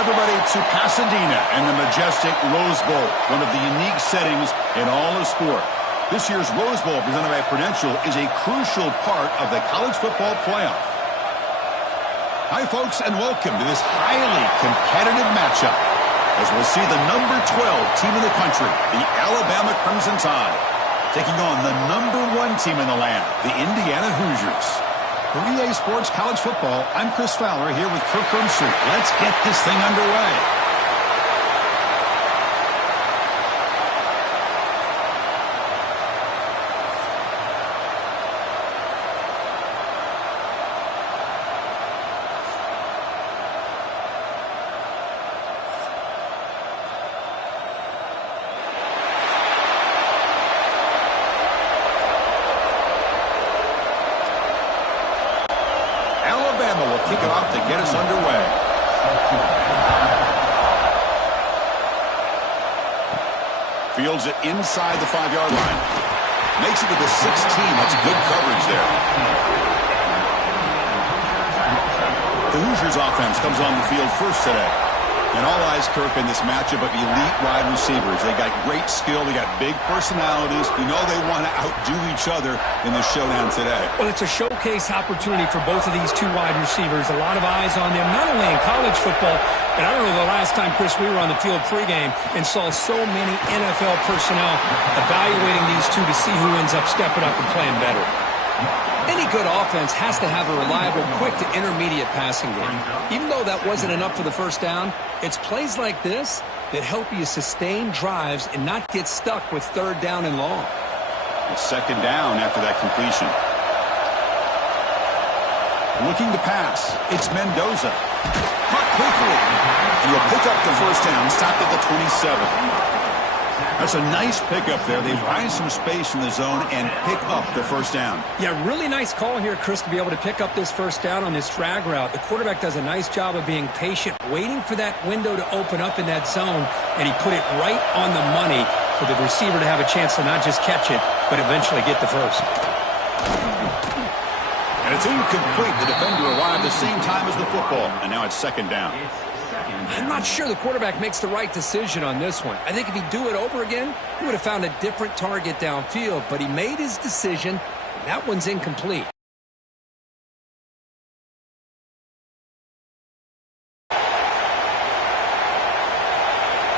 everybody, to Pasadena and the majestic Rose Bowl, one of the unique settings in all of sport. This year's Rose Bowl, presented by Prudential, is a crucial part of the college football playoff. Hi, folks, and welcome to this highly competitive matchup, as we'll see the number 12 team in the country, the Alabama Crimson Tide, taking on the number 1 team in the land, the Indiana Hoosiers. For EA Sports College Football, I'm Chris Fowler here with Kirk Herbstreit. Let's get this thing underway. Will kick it off to get us underway. Fields it inside the 5-yard line. Makes it to the 16. That's good coverage there. The Hoosiers offense comes on the field first today. And all eyes, Kirk, in this matchup of elite wide receivers. They got great skill. They got big personalities. You know they want to outdo each other in the showdown today. Well, it's a showcase opportunity for both of these two wide receivers. A lot of eyes on them, not only in college football, but I don't know the last time, Chris, we were on the field pregame and saw so many NFL personnel evaluating these two to see who ends up stepping up and playing better. Any good offense has to have a reliable, quick to intermediate passing game. Even though that wasn't enough for the first down, it's plays like this that help you sustain drives and not get stuck with 3rd down and long. It's 2nd down after that completion. Looking to pass. It's Mendoza. Caught quickly. And will pick up the first down. Stopped at the 27. That's a nice pickup there. They find some space in the zone and pick up the first down. Yeah, really nice call here, Chris, to be able to pick up this first down on this drag route. The quarterback does a nice job of being patient, waiting for that window to open up in that zone, and he put it right on the money for the receiver to have a chance to not just catch it, but eventually get the first. And it's incomplete. The defender arrived the same time as the football, and now it's 2nd down. I'm not sure the quarterback makes the right decision on this one. I think if he'd do it over again, he would have found a different target downfield, but he made his decision, and that one's incomplete.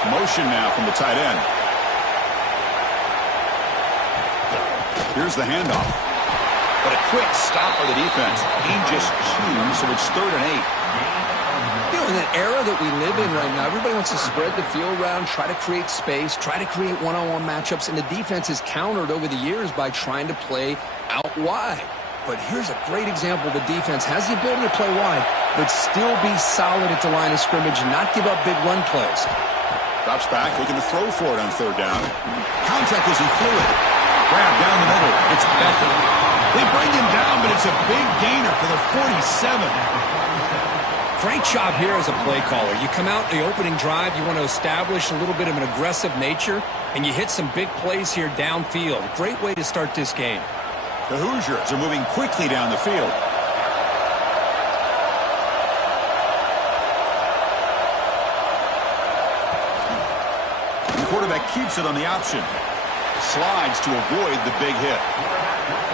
Motion now from the tight end. Here's the handoff. But a quick stop by the defense. Gain just 2, so it's 3rd and 8. You know, in that era that we live in right now, everybody wants to spread the field around, try to create space, try to create one-on-one matchups, and the defense is countered over the years by trying to play out wide. But here's a great example. The defense has the ability to play wide, but still be solid at the line of scrimmage and not give up big run plays. Drops back, looking to throw for it on 3rd down. Contact as he threw it. Grab down the middle. It's Becker. They bring him down, but it's a big gainer for the 47. Great job here as a play caller. You come out in the opening drive, you want to establish a little bit of an aggressive nature, and you hit some big plays here downfield. Great way to start this game. The Hoosiers are moving quickly down the field. The quarterback keeps it on the option. Slides to avoid the big hit.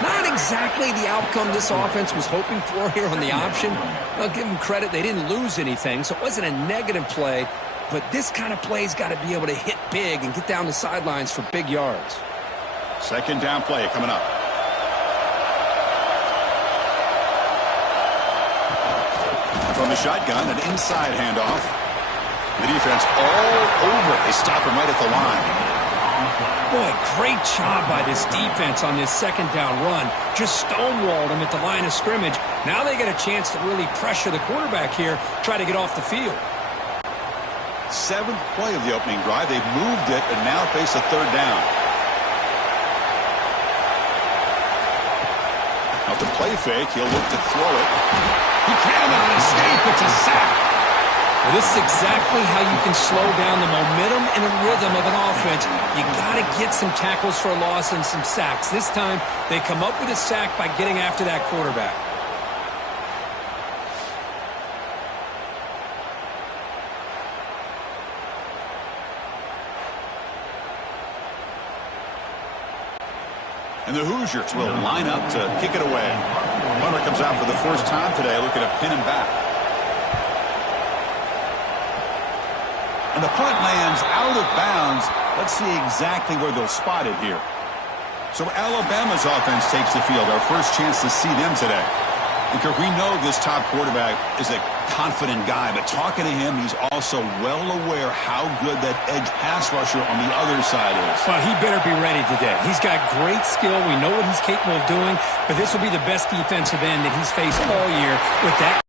Not exactly the outcome this offense was hoping for here on the option. I'll give them credit. They didn't lose anything, so it wasn't a negative play. But this kind of play's got to be able to hit big and get down the sidelines for big yards. 2nd down play coming up. From the shotgun, an inside handoff. The defense all over. They stop him right at the line. Boy, great job by this defense on this 2nd down run. Just stonewalled him at the line of scrimmage. Now they get a chance to really pressure the quarterback here, try to get off the field. 7th play of the opening drive. They've moved it and now face a 3rd down. Off the play fake, he'll look to throw it. He cannot escape. It's a sack. Well, this is exactly how you can slow down the momentum and the rhythm of an offense. You got to get some tackles for a loss and some sacks. This time, they come up with a sack by getting after that quarterback. And the Hoosiers will line up to kick it away. Punter comes out for the first time today, looking to pin him back. And the punt lands out of bounds. Let's see exactly where they'll spot it here. So Alabama's offense takes the field. Our first chance to see them today. Because we know this top quarterback is a confident guy, but talking to him, he's also well aware how good that edge pass rusher on the other side is. Well, he better be ready today. He's got great skill. We know what he's capable of doing, but this will be the best defensive end that he's faced all year with that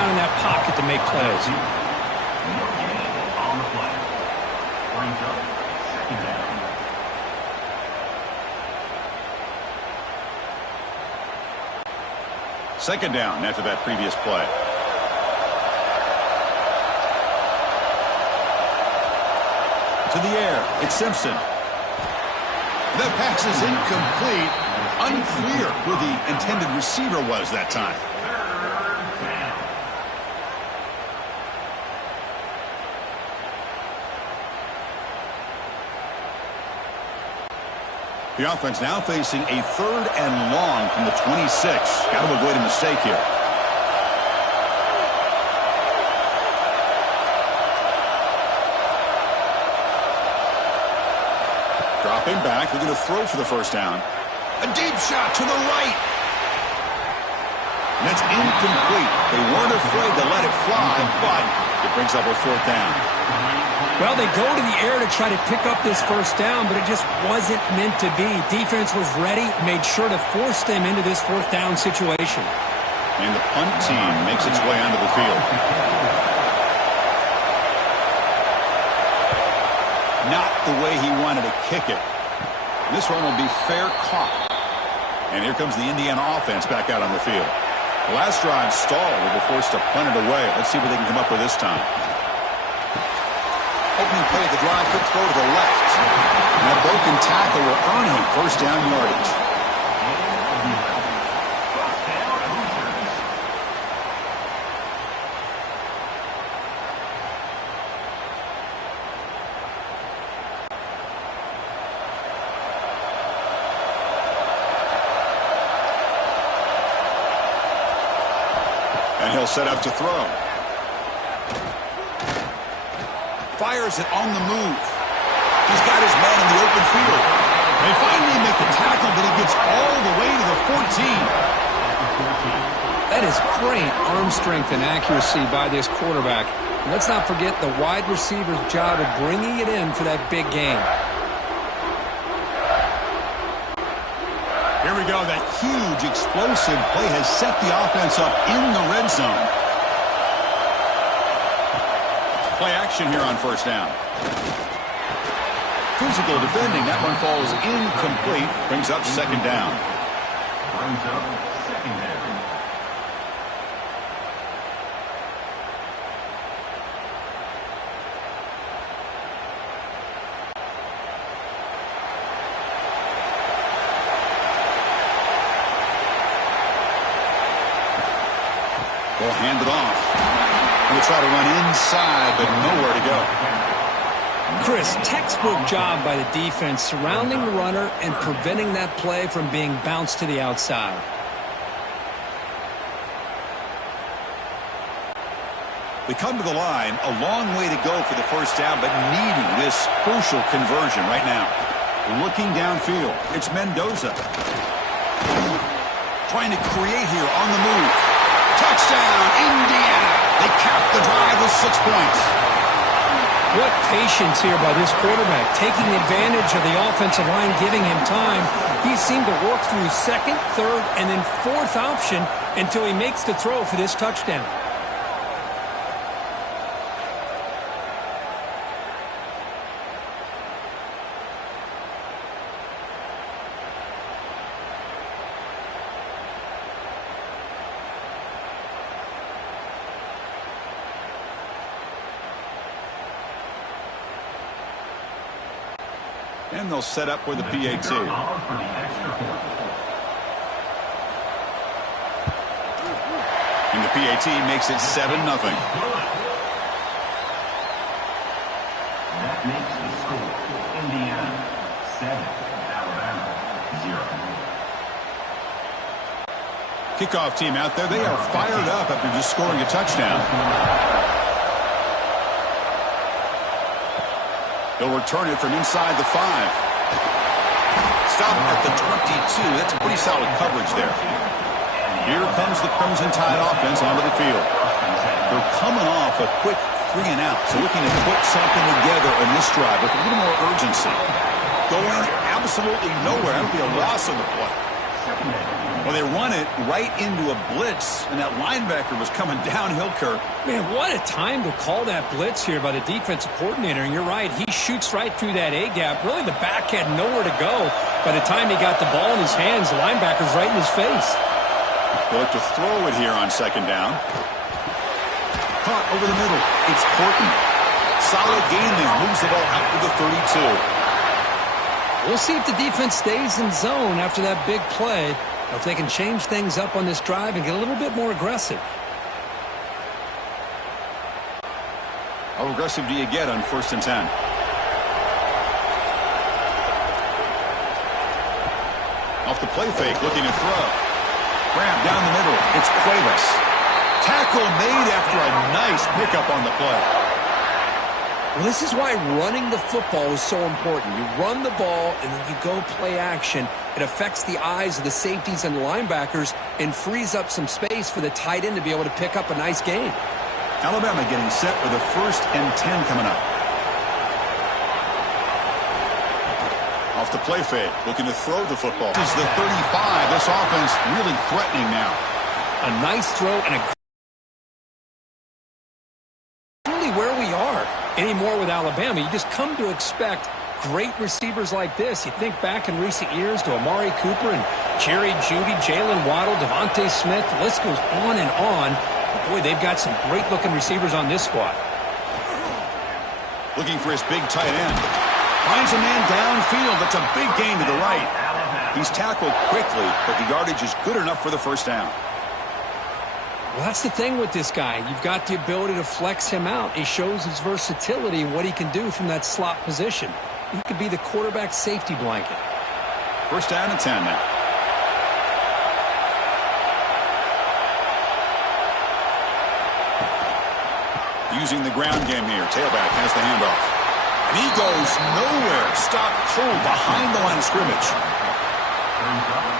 in that pocket to make plays. On the play. Brings up second down. Second down after that previous play. To the air, it's Simpson. That pass is incomplete. Unclear who the intended receiver was that time. The offense now facing a 3rd and long from the 26. Got to avoid a mistake here. Dropping back. They're going to throw for the first down. A deep shot to the right. And that's incomplete. They weren't afraid to let it fly, but it brings up a 4th down. Well, they go to the air to try to pick up this first down, but it just wasn't meant to be. Defense was ready, made sure to force them into this 4th down situation. And the punt team makes its way onto the field. Not the way he wanted to kick it. This one will be fair caught. And here comes the Indiana offense back out on the field. The last drive stalled. They were forced to punt it away. Let's see what they can come up with this time. Opening play of the drive, quick throw to the left. And that broken tackle will earn him first down yardage. And he'll set up to throw. Fires it on the move. He's got his man in the open field. They finally make the tackle, but he gets all the way to the 14. That is great arm strength and accuracy by this quarterback. And let's not forget the wide receiver's job of bringing it in for that big game. Here we go. That huge explosive play has set the offense up in the red zone. Play action here on first down. Physical defending. That one falls incomplete. Brings up second down. Brings up second down. They'll hand it off. We'll try to run inside, but nowhere to go. Chris, textbook job by the defense surrounding the runner and preventing that play from being bounced to the outside. They come to the line, a long way to go for the first down, but needing this crucial conversion right now. Looking downfield, it's Mendoza. Trying to create here on the move. Touchdown, Indiana. They cap the drive with 6 points. What patience here by this quarterback, taking advantage of the offensive line, giving him time. He seemed to work through second, third, and then fourth option until he makes the throw for this touchdown. And they'll set up with the PAT. And the PAT makes it 7-0. That makes the score Indiana 7, Alabama, 0. Kickoff team out there, they are fired up after just scoring a touchdown. They'll return it from inside the 5. Stop at the 22. That's pretty solid coverage there. Here comes the Crimson Tide offense onto the field. They're coming off a quick 3 and out, so looking to put something together in this drive with a little more urgency. Going absolutely nowhere. That would be a loss on the play. Well, they run it right into a blitz, and that linebacker was coming downhill, Kirk. Man, what a time to call that blitz here by the defensive coordinator. And you're right, he shoots right through that A-gap. Really, the back had nowhere to go. By the time he got the ball in his hands, the linebacker's right in his face. They'll look to throw it here on second down. Caught over the middle. It's Horton. Solid gain there. Moves the ball out to the 32. We'll see if the defense stays in zone after that big play, or if they can change things up on this drive and get a little bit more aggressive. How aggressive do you get on 1st and 10? Off the play fake, looking to throw. Grab down the middle. It's Cuevas. Tackle made after a nice pickup on the play. Well, this is why running the football is so important. You run the ball, and then you go play action. It affects the eyes of the safeties and the linebackers and frees up some space for the tight end to be able to pick up a nice gain. Alabama getting set for the 1st and 10 coming up. Off the play fake, looking to throw the football. This is the 35. This offense really threatening now. A nice throw and a really where we are anymore with Alabama. You just come to expect great receivers like this. You think back in recent years to Amari Cooper and Jerry Jeudy, Jalen Waddle, Devontae Smith. The list goes on and on. But boy, they've got some great-looking receivers on this squad. Looking for his big tight end. Finds a man downfield. That's a big gain to the right. He's tackled quickly, but the yardage is good enough for the 1st down. Well, that's the thing with this guy. You've got the ability to flex him out. He shows his versatility and what he can do from that slot position. He could be the quarterback safety blanket. 1st down and 10 now. Using the ground game here. Tailback has the handoff. And he goes nowhere. Stopped cold behind the line of scrimmage.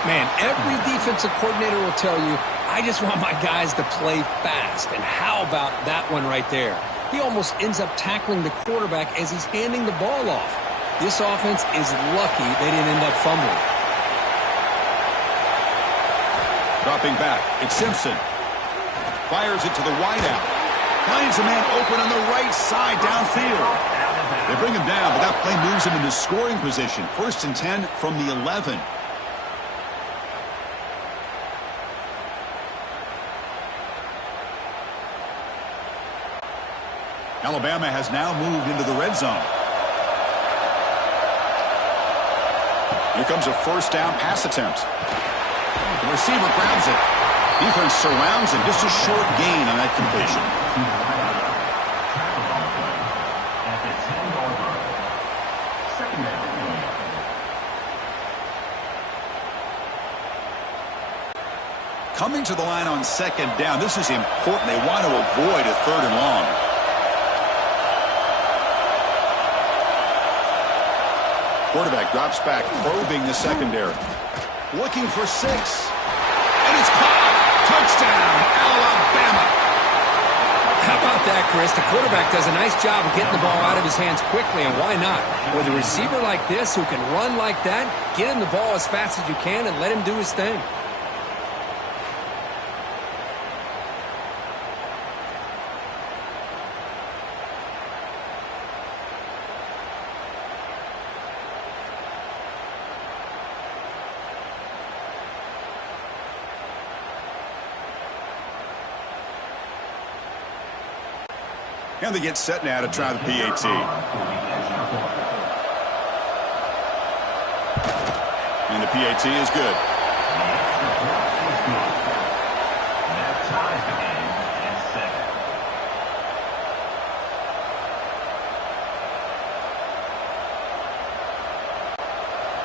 Man, every defensive coordinator will tell you, I just want my guys to play fast. And how about that one right there? He almost ends up tackling the quarterback as he's handing the ball off. This offense is lucky they didn't end up fumbling. Dropping back. It's Simpson. Fires it to the wideout. Finds a man open on the right side downfield. They bring him down, but that play moves him into scoring position. 1st and 10 from the 11. Alabama has now moved into the red zone. Here comes a 1st down pass attempt. The receiver grabs it. Defense surrounds him. Just a short gain on that completion. Coming to the line on 2nd down. This is important. They want to avoid a 3rd and long. Quarterback drops back, probing the secondary. Looking for 6. And it's caught. Touchdown, Alabama. How about that, Chris? The quarterback does a nice job of getting the ball out of his hands quickly, and why not? With a receiver like this who can run like that, get him the ball as fast as you can and let him do his thing. And they get set now to try the PAT. And the PAT is good.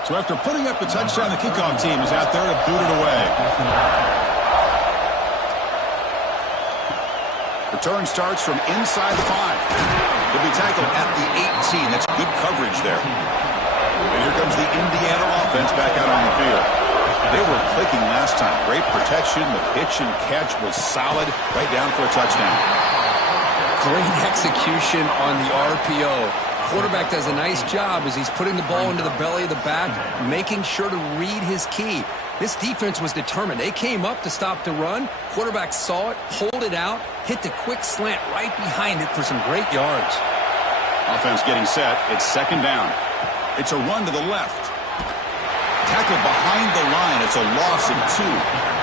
So after putting up the touchdown, the kickoff team is out there to boot it away. Return starts from inside the 5. He'll be tackled at the 18. That's good coverage there. And here comes the Indiana offense back out on the field. They were clicking last time. Great protection. The pitch and catch was solid. Right down for a touchdown. Great execution on the RPO. Quarterback does a nice job as he's putting the ball into the belly of the back, making sure to read his key. This defense was determined. They came up to stop the run. Quarterback saw it, pulled it out, hit the quick slant right behind it for some great yards. Offense getting set. It's second down. It's a run to the left. Tackled behind the line. It's a loss of 2.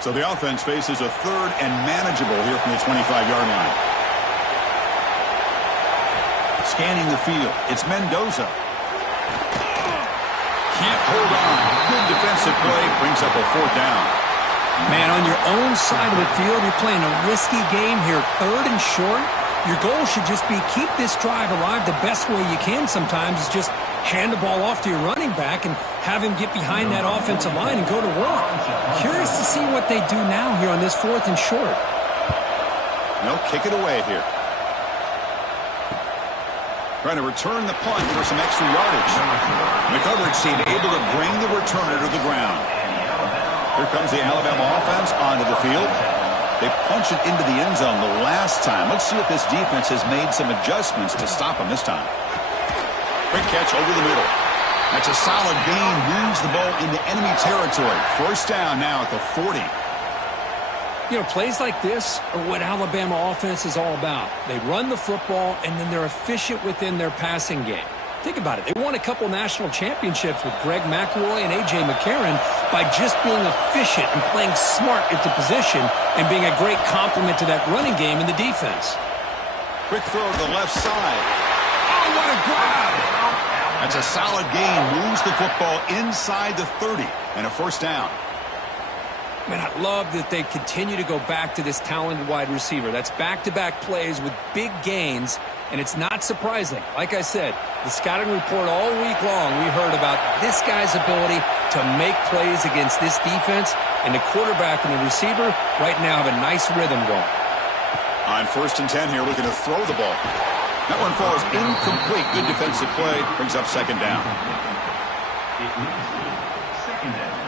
So the offense faces a third and manageable here from the 25-yard line. Scanning the field. It's Mendoza. Can't hold on. Good defensive play. Brings up a fourth down. Man, on your own side of the field, you're playing a risky game here. Third and short. Your goal should just be keep this drive alive the best way you can sometimes is just hand the ball off to your running back and have him get behind that offensive line and go to work. Curious to see what they do now here on this fourth and short. No, kick it away here. Trying to return the punt for some extra yardage. And the coverage team able to bring the returner to the ground. Here comes the Alabama offense onto the field. They punch it into the end zone the last time. Let's see if this defense has made some adjustments to stop them this time. Quick catch over the middle. That's a solid gain. Moves the ball into enemy territory. First down now at the 40. You know, plays like this are what Alabama offense is all about. They run the football, and then they're efficient within their passing game. Think about it. They won a couple national championships with Greg McElroy and A.J. McCarron by just being efficient and playing smart at the position and being a great complement to that running game in the defense. Quick throw to the left side. Oh, what a grab! That's a solid gain. Moves the football inside the 30 and a first down. Man, I love that they continue to go back to this talented wide receiver. That's back-to-back plays with big gains, and it's not surprising. Like I said, the scouting report all week long, we heard about this guy's ability to make plays against this defense, and the quarterback and the receiver right now have a nice rhythm going. On first and 10 here, looking to throw the ball. That one falls incomplete. Good defensive play. Brings up second down. It leads to second down.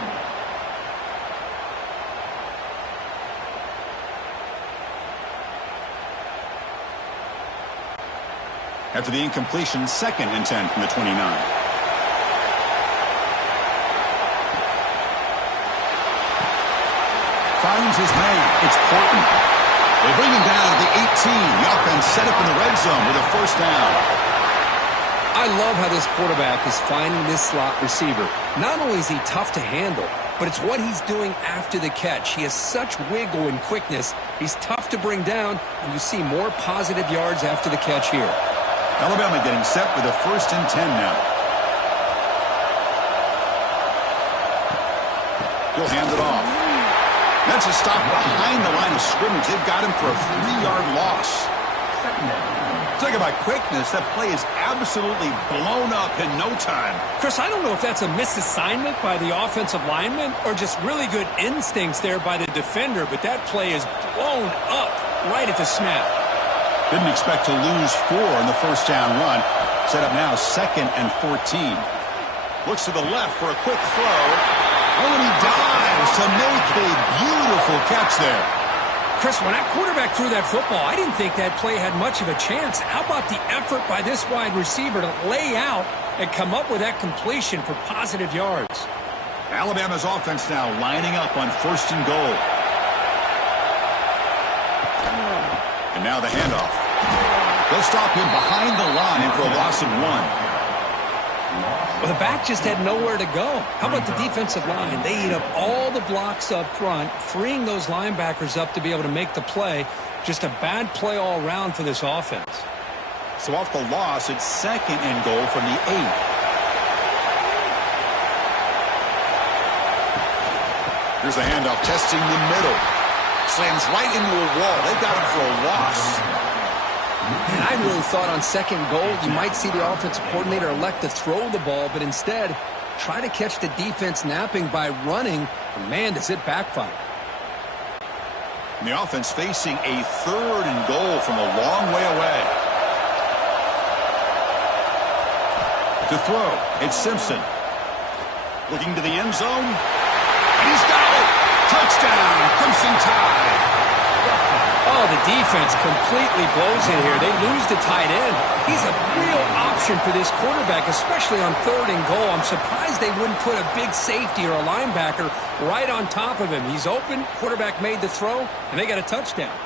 After the incompletion, second and 10 from the 29. Finds his man. It's Portman. They bring him down at the 18. The offense set up in the red zone with a first down. I love how this quarterback is finding this slot receiver. Not only is he tough to handle, but it's what he's doing after the catch. He has such wiggle and quickness. He's tough to bring down, and you see more positive yards after the catch here. Alabama getting set with a first and 10 now. He'll hand it off. That's a stop behind the line of scrimmage. They've got him for a 3-yard loss. Talk about quickness. That play is absolutely blown up in no time. Chris, I don't know if that's a misassignment by the offensive lineman or just really good instincts there by the defender, but that play is blown up right at the snap. Didn't expect to lose 4 in the first down run. Set up now second and 14. Looks to the left for a quick throw. Oh, and he dives to make a beautiful catch there. Chris, when that quarterback threw that football, I didn't think that play had much of a chance. How about the effort by this wide receiver to lay out and come up with that completion for positive yards? Alabama's offense now lining up on first and goal. And now the handoff. They'll stop him behind the line for a loss of 1. Well, the back just had nowhere to go. How about the defensive line? They eat up all the blocks up front, freeing those linebackers up to be able to make the play. Just a bad play all around for this offense. So off the loss, it's second and goal from the 8. Here's the handoff, testing the middle. Slams right into a wall. They got him for a loss. And I really thought on second goal you might see the offensive coordinator elect to throw the ball, but instead try to catch the defense napping by running. And man, does it backfire. And the offense facing a 3rd and goal from a long way away. To throw, it's Simpson. Looking to the end zone. And he's got it! Touchdown, Crimson Tide! Oh, the defense completely blows it here. They lose the tight end. He's a real option for this quarterback, especially on 3rd and goal. I'm surprised they wouldn't put a big safety or a linebacker right on top of him. He's open, quarterback made the throw, and they got a touchdown.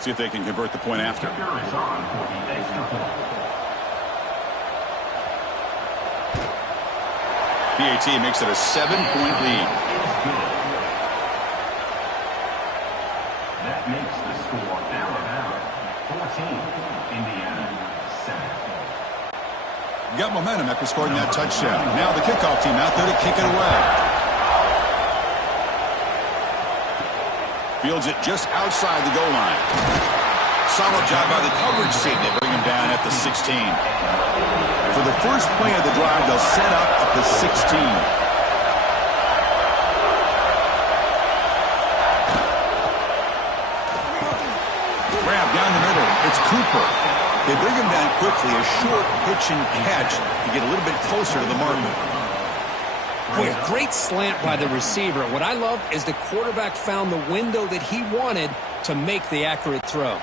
See if they can convert the point after. Kicker is on for the extra point. PAT makes it a 7-point lead. That makes the score Alabama 14, Indiana 7. Got momentum after scoring that touchdown. Now the kickoff team out there to kick it away. Fields it just outside the goal line. Solid job by the coverage team. They bring him down at the 16. For the first play of the drive, they'll set up at the 16. Grab down the middle. It's Cooper. They bring him down quickly. A short pitch and catch to get a little bit closer to the marker. Boy, a great slant by the receiver. What I love is the quarterback found the window that he wanted to make the accurate throw.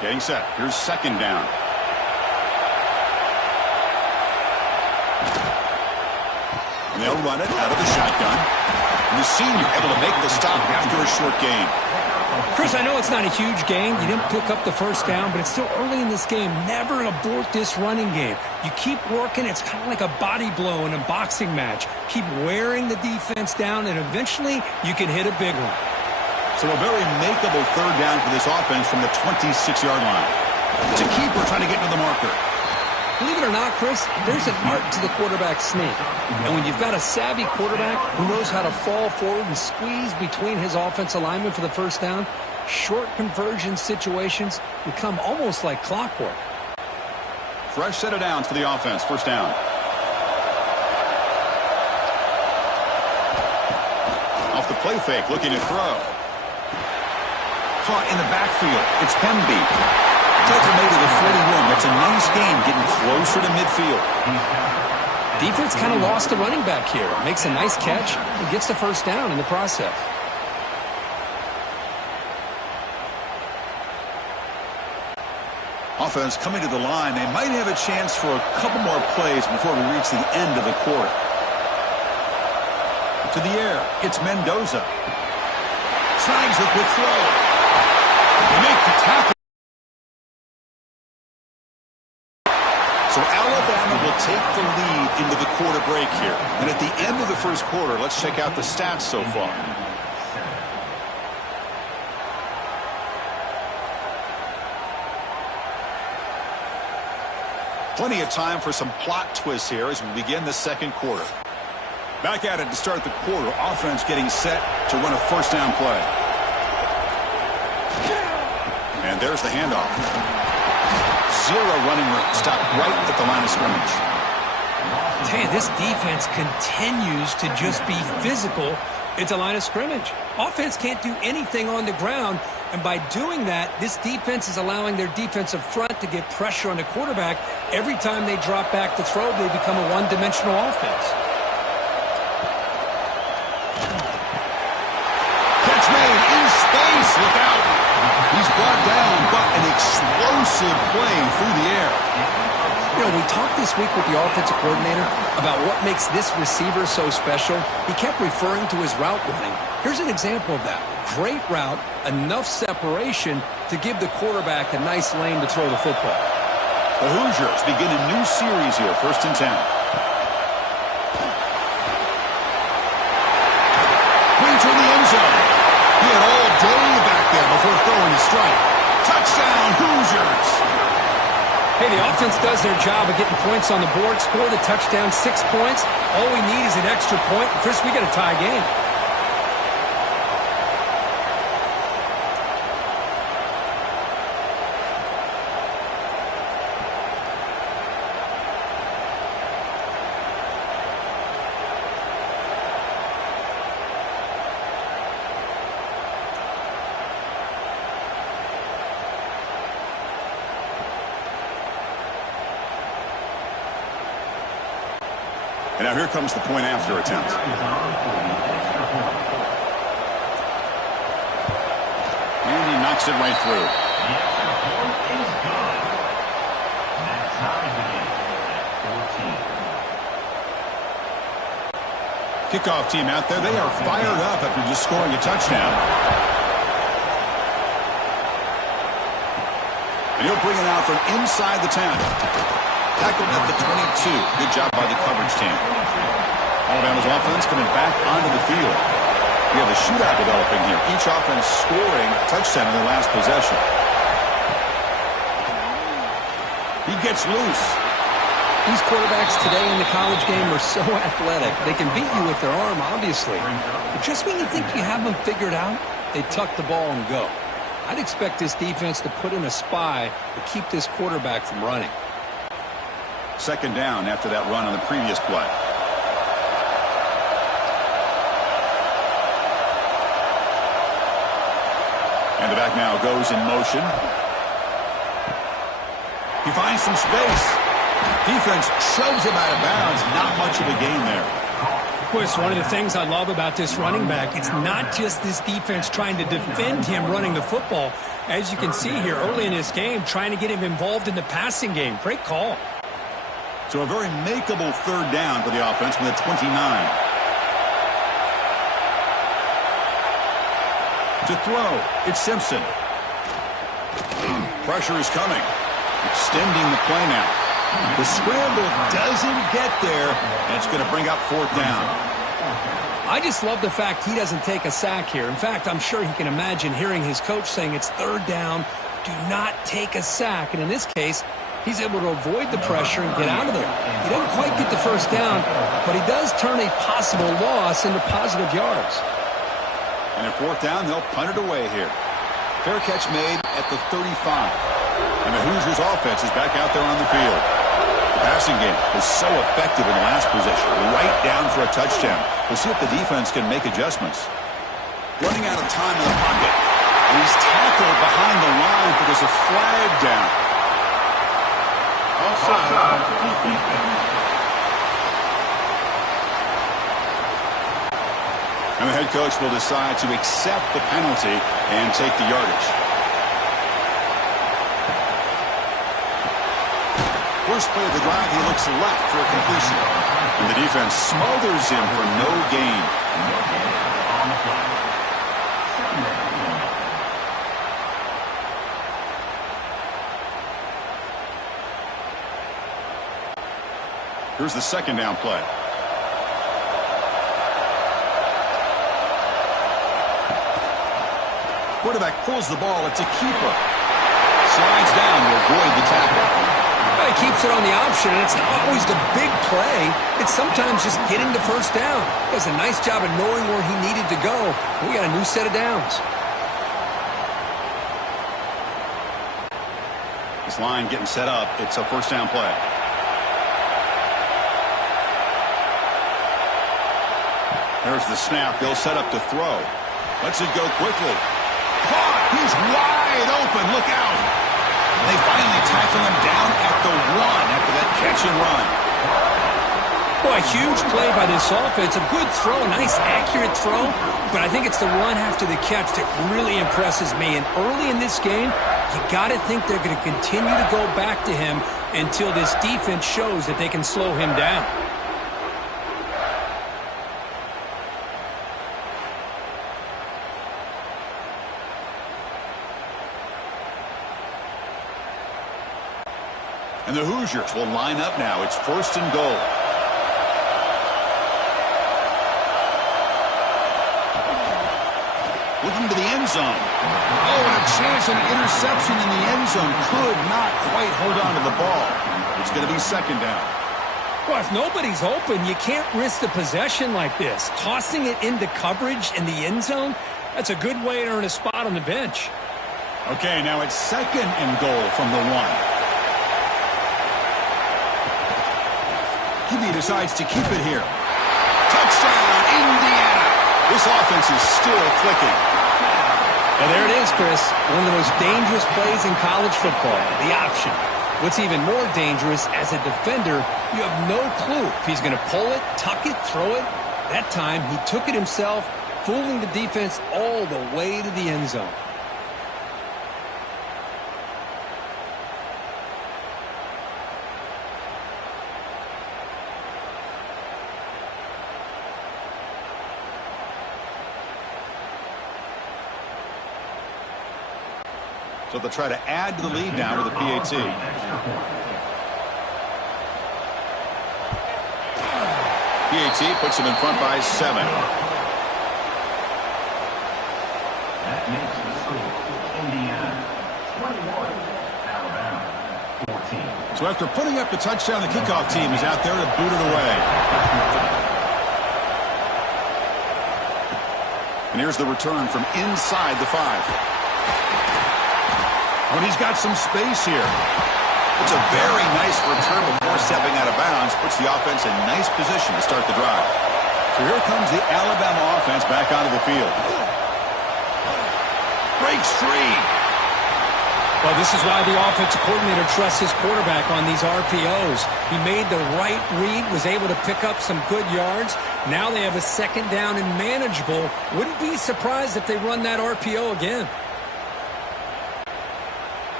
Getting set. Here's 2nd down. And they'll run it out of the shotgun. And the senior able to make the stop after a short gain. Chris, I know it's not a huge game. You didn't pick up the first down, but it's still early in this game. Never abort this running game. You keep working. It's kind of like a body blow in a boxing match. Keep wearing the defense down, and eventually you can hit a big one. So a very makeable 3rd down for this offense from the 26-yard line. It's a keeper trying to get to the marker. Believe it or not, Chris, there's an art to the quarterback sneak. And when you've got a savvy quarterback who knows how to fall forward and squeeze between his offensive linemen for the first down, short conversion situations become almost like clockwork. Fresh set of downs for the offense. First down. Off the play fake, looking to throw. Caught in the backfield. It's Pemby. Tackle made to the 41. That's a nice gain, getting closer to midfield. Defense kind of lost the running back here. Makes a nice catch and gets the first down in the process. Offense coming to the line. They might have a chance for a couple more plays before we reach the end of the quarter. To the air. It's Mendoza. Snags the quick throw. They make the tackle. So Alabama will take the lead into the quarter break here. And at the end of the first quarter, let's check out the stats so far. Plenty of time for some plot twists here as we begin the second quarter. Back at it to start the quarter. Offense getting set to run a first down play. And there's the handoff. Zero running room. Stopped right at the line of scrimmage. Hey, this defense continues to just be physical at the line of scrimmage. Offense can't do anything on the ground, and by doing that, this defense is allowing their defensive front to get pressure on the quarterback. Every time they drop back to throw, they become a one-dimensional offense. Catch made in space. Look out. He's brought down, but an explosive play through the air. You know, we talked this week with the offensive coordinator about what makes this receiver so special. He kept referring to his route running. Here's an example of that. Great route, enough separation to give the quarterback a nice lane to throw the football. The Hoosiers begin a new series here, 1st and 10. Going to the end zone. He had all day strike. Touchdown, Hoosiers! Hey, the offense does their job of getting points on the board, score the touchdown, 6 points. All we need is an extra point. Chris, we got a tie game. And now here comes the point after attempt. And he knocks it right through. The extra point is good. And that ties the game at 14. Kickoff team out there, they are fired up after just scoring a touchdown. And he'll bring it out from inside the 10. Tackled at the 22. Good job by the coverage team. Alabama's offense coming back onto the field. We have a shootout developing here. Each offense scoring a touchdown in their last possession. He gets loose. These quarterbacks today in the college game are so athletic. They can beat you with their arm, obviously. But just when you think you have them figured out, they tuck the ball and go. I'd expect this defense to put in a spy to keep this quarterback from running. Second down after that run on the previous play. And the back now goes in motion. He finds some space. Defense shoves him out of bounds. Not much of a gain there. Chris, one of the things I love about this running back, it's not just this defense trying to defend him running the football. As you can see here early in this game, trying to get him involved in the passing game. Great call. So a very makeable third down for the offense with a 29. To throw, it's Simpson. Pressure is coming. Extending the play now. The scramble doesn't get there, and it's going to bring up fourth down. I just love the fact he doesn't take a sack here. In fact, I'm sure he can imagine hearing his coach saying it's third down, do not take a sack. And in this case, he's able to avoid the pressure and get out of there. He doesn't quite get the first down, but he does turn a possible loss into positive yards. And at fourth down, they'll punt it away here. Fair catch made at the 35. And the Hoosiers offense is back out there on the field. The passing game was so effective in the last possession. Right down for a touchdown. We'll see if the defense can make adjustments. Running out of time in the pocket. And he's tackled behind the line, but there's a flag down. And the head coach will decide to accept the penalty and take the yardage. First play of the drive, he looks left for a completion. And the defense smothers him for no gain. Here's the second down play. Quarterback pulls the ball. It's a keeper. Slides down to avoid the tackle. Well, he keeps it on the option, and it's not always the big play. It's sometimes just getting the first down. He does a nice job of knowing where he needed to go. We got a new set of downs. This line getting set up. It's a first down play. There's the snap. They'll set up to throw. Lets it go quickly. Caught! He's wide open. Look out! They finally tackle him down at the 1 after that catch and run. Boy, a huge play by this offense. A good throw, a nice accurate throw. But I think it's the run after the catch that really impresses me. And early in this game, you got to think they're going to continue to go back to him until this defense shows that they can slow him down. And the Hoosiers will line up now. It's first and goal. looking to the end zone. Oh, and a chance of interception in the end zone. Could not quite hold on to the ball. It's going to be second down. Well, if nobody's open, you can't risk the possession like this. Tossing it into coverage in the end zone, that's a good way to earn a spot on the bench. Okay, now it's second and goal from the 1. QB decides to keep it here. Touchdown, Indiana. This offense is still clicking. And there it is, Chris. One of the most dangerous plays in college football, the option. What's even more dangerous, as a defender, you have no clue if he's going to pull it, tuck it, throw it. That time, he took it himself, fooling the defense all the way to the end zone. So they'll try to add to the lead now with a PAT. PAT puts them in front by 7. That makes the score Indiana 21, Alabama 14. So after putting up the touchdown, the kickoff team is out there to boot it away. And here's the return from inside the 5. Oh, and he's got some space here. It's a very nice return before stepping out of bounds. Puts the offense in nice position to start the drive. So here comes the Alabama offense back onto the field. Breaks free. Well, this is why the offensive coordinator trusts his quarterback on these RPOs. He made the right read, was able to pick up some good yards. Now they have a second down and manageable. Wouldn't be surprised if they run that RPO again.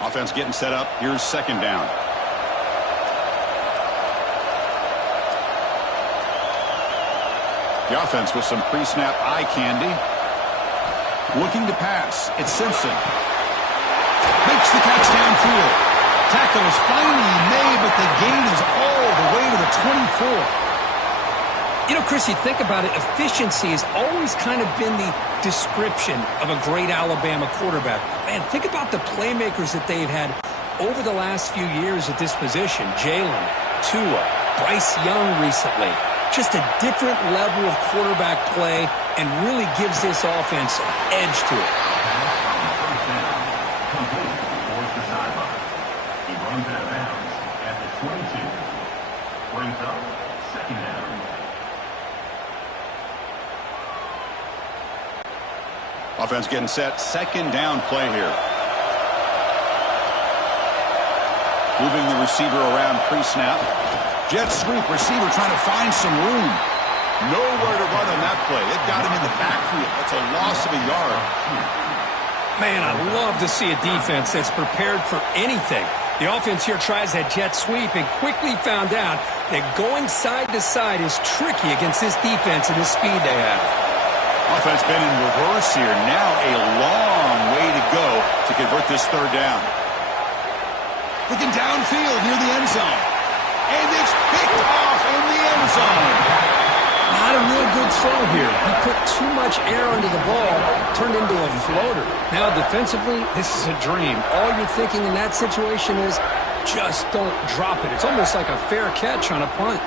Offense getting set up. Here's second down. The offense with some pre-snap eye candy. Looking to pass. It's Simpson. Makes the catch downfield. Tackle is finally made, but the gain is all the way to the 24. You know, Chris, you think about it, efficiency has always kind of been the description of a great Alabama quarterback. Man, think about the playmakers that they've had over the last few years at this position. Jalen, Tua, Bryce Young recently. Just a different level of quarterback play and really gives this offense an edge to it. He runs out of bounds at the 22. Brings up second down. Offense getting set. Second down play here. Moving the receiver around pre-snap. Jet sweep. Receiver trying to find some room. Nowhere to run on that play. It got him in the backfield. That's a loss of a yard. Man, I love to see a defense that's prepared for anything. The offense here tries that jet sweep and quickly found out that going side to side is tricky against this defense and the speed they have. Offense been in reverse here. Now a long way to go to convert this third down. Looking downfield near the end zone. And it's picked off in the end zone. Not a real good throw here. He put too much air under the ball, turned into a floater. Now defensively, this is a dream. All you're thinking in that situation is just don't drop it. It's almost like a fair catch on a punt.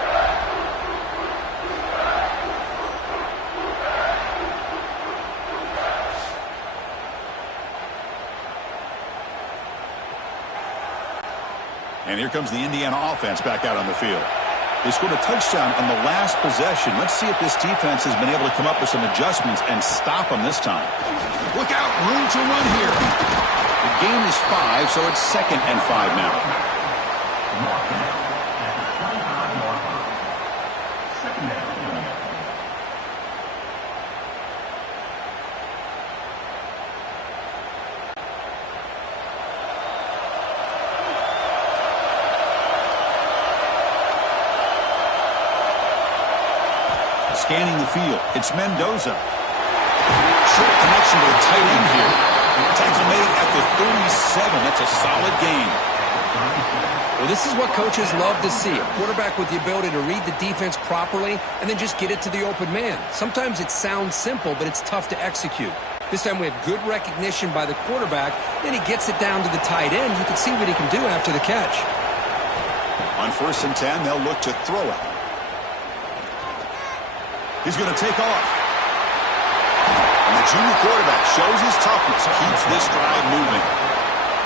And here comes the Indiana offense back out on the field. They scored a touchdown on the last possession. Let's see if this defense has been able to come up with some adjustments and stop them this time. Look out, room to run here. The game is 5, so it's second and 5 now. Second down. Scanning the field. It's Mendoza. Short connection to the tight end here. Tackle made at the 37. That's a solid gain. Well, this is what coaches love to see. A quarterback with the ability to read the defense properly and then just get it to the open man. Sometimes it sounds simple, but it's tough to execute. This time we have good recognition by the quarterback. Then he gets it down to the tight end. You can see what he can do after the catch. On 1st and 10, they'll look to throw it. He's going to take off. And the junior quarterback shows his toughness, keeps this drive moving.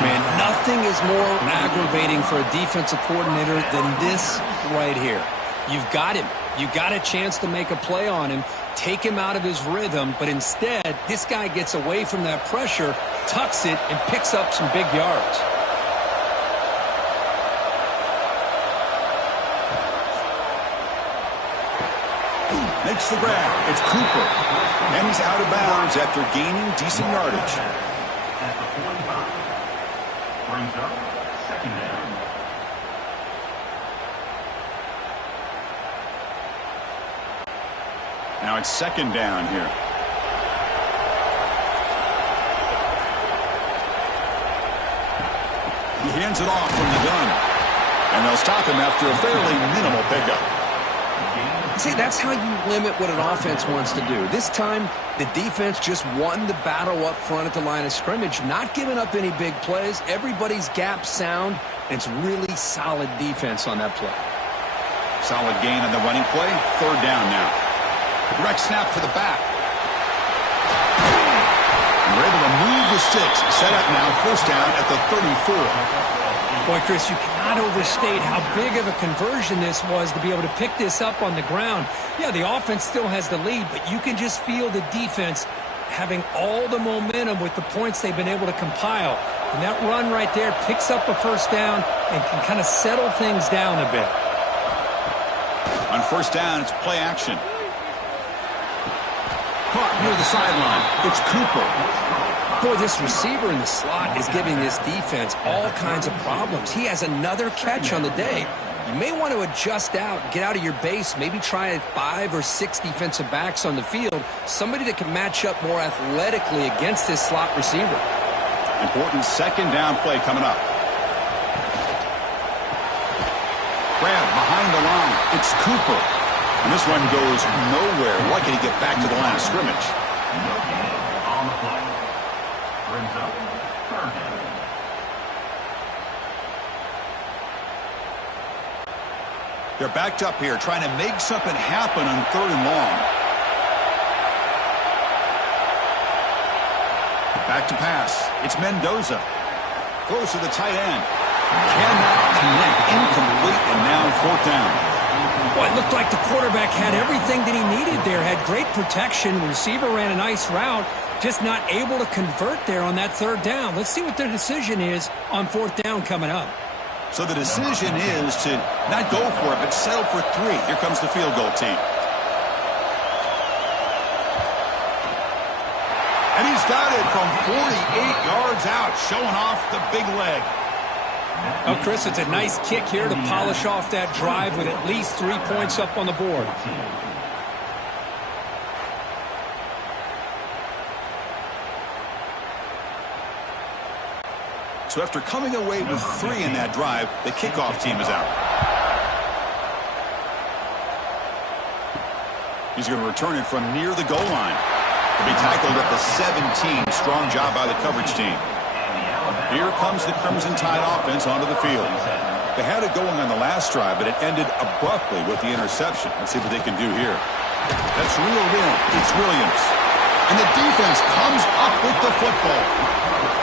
Man, nothing is more aggravating for a defensive coordinator than this right here. You've got him. You've got a chance to make a play on him, take him out of his rhythm, but instead, this guy gets away from that pressure, tucks it, and picks up some big yards. Makes the grab. It's Cooper. And he's out of bounds after gaining decent yardage. At the 45. Brings up 2nd down. Now it's 2nd down here. He hands it off from the gun. And they'll stop him after a fairly minimal pickup. See, that's how you limit what an offense wants to do. This time, the defense just won the battle up front at the line of scrimmage, not giving up any big plays. Everybody's gap sound, and it's really solid defense on that play. Solid gain on the running play. 3rd down now. Direct snap to the back. And we're able to move the sticks. Set up now, 1st down at the 34. Boy, Chris, you cannot overstate how big of a conversion this was to be able to pick this up on the ground. Yeah, the offense still has the lead, but you can just feel the defense having all the momentum with the points they've been able to compile. And that run right there picks up a 1st down and can kind of settle things down a bit. On 1st down, it's play action. Caught near the sideline. It's Cooper. Boy, this receiver in the slot is giving this defense all kinds of problems. He has another catch on the day. You may want to adjust out, get out of your base, maybe try 5 or 6 defensive backs on the field, somebody that can match up more athletically against this slot receiver. Important 2nd down play coming up. Grab behind the line. It's Cooper. And this one goes nowhere. Lucky to get back to the line of scrimmage. No gain on the play. Brings up 3rd down. They're backed up here trying to make something happen on 3rd and long. Back to pass. It's Mendoza. Throws to the tight end. Cannot connect. Incomplete, and now 4th down. Well, it looked like the quarterback had everything that he needed there. Had great protection. The receiver ran a nice route. Just not able to convert there on that 3rd down. Let's see what their decision is on 4th down coming up. So the decision is to not go for it, but settle for 3. Here comes the field goal team. And he's got it from 48 yards out, showing off the big leg. Oh, Chris, it's a nice kick here to polish off that drive with at least 3 points up on the board. So after coming away with 3 in that drive, the kickoff team is out. He's going to return it from near the goal line. He'll be tackled at the 17. Strong job by the coverage team. Here comes the Crimson Tide offense onto the field. They had it going on the last drive, but it ended abruptly with the interception. Let's see what they can do here. That's reeled in. It's Williams. And the defense comes up with the football.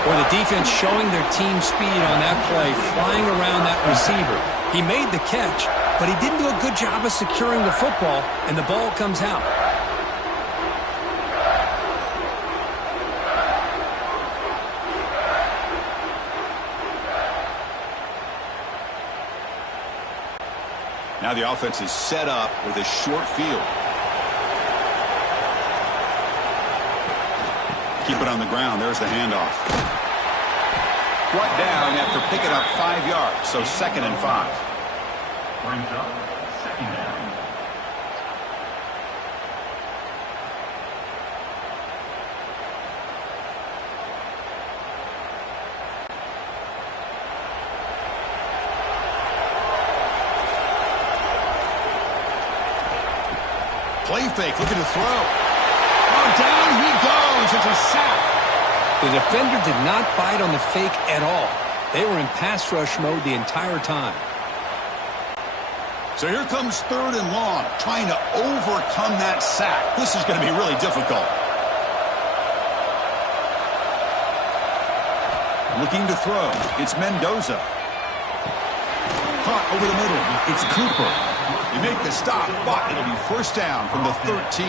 Boy, the defense showing their team speed on that play, flying around that receiver. He made the catch, but he didn't do a good job of securing the football, and the ball comes out. Now the offense is set up with a short field. Keep it on the ground. There's the handoff. Brought down after picking up 5 yards, so 2nd and 5. Brings up 2nd down. Play fake, looking to throw. Oh, down he goes. It's a sack. The defender did not bite on the fake at all. They were in pass rush mode the entire time. So here comes 3rd and long, trying to overcome that sack. This is going to be really difficult. Looking to throw. It's Mendoza. Caught over the middle. It's Cooper. They make the stop, but it'll be first down from the 13.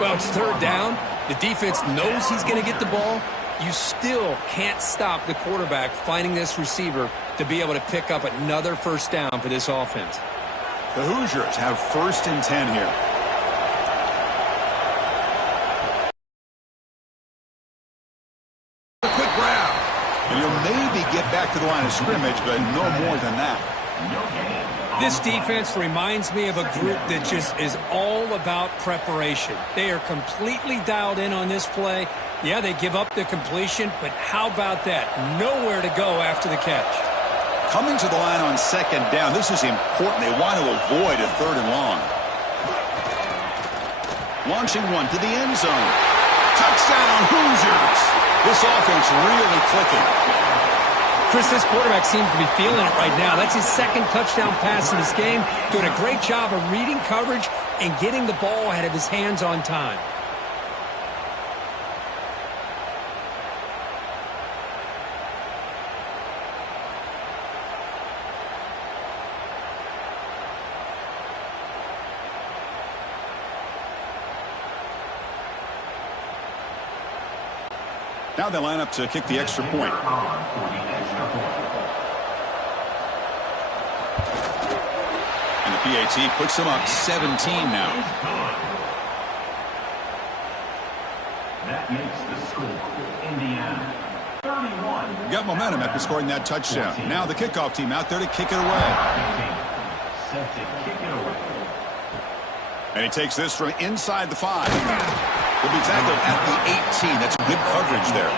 Well, it's 3rd down. The defense knows he's going to get the ball. You still can't stop the quarterback finding this receiver to be able to pick up another first down for this offense. The Hoosiers have 1st and 10 here. A quick grab. And he'll maybe get back to the line of scrimmage, but no more than that. This defense reminds me of a group that just is all about preparation. They are completely dialed in on this play. Yeah, they give up the completion, but how about that? Nowhere to go after the catch. Coming to the line on 2nd down, this is important. They want to avoid a 3rd and long. Launching one to the end zone. Touchdown, Hoosiers! This offense really clicking. Chris, this quarterback seems to be feeling it right now. That's his 2nd touchdown pass in this game. Doing a great job of reading coverage and getting the ball ahead of his hands on time. Now they line up to kick the extra point. And the PAT puts them up 17 now. That makes the score Indiana 31. You got momentum after scoring that touchdown. Now the kickoff team out there to kick it away. Set to kick it away. And he takes this from inside the 5. Will be tackled at the 18. That's good coverage there.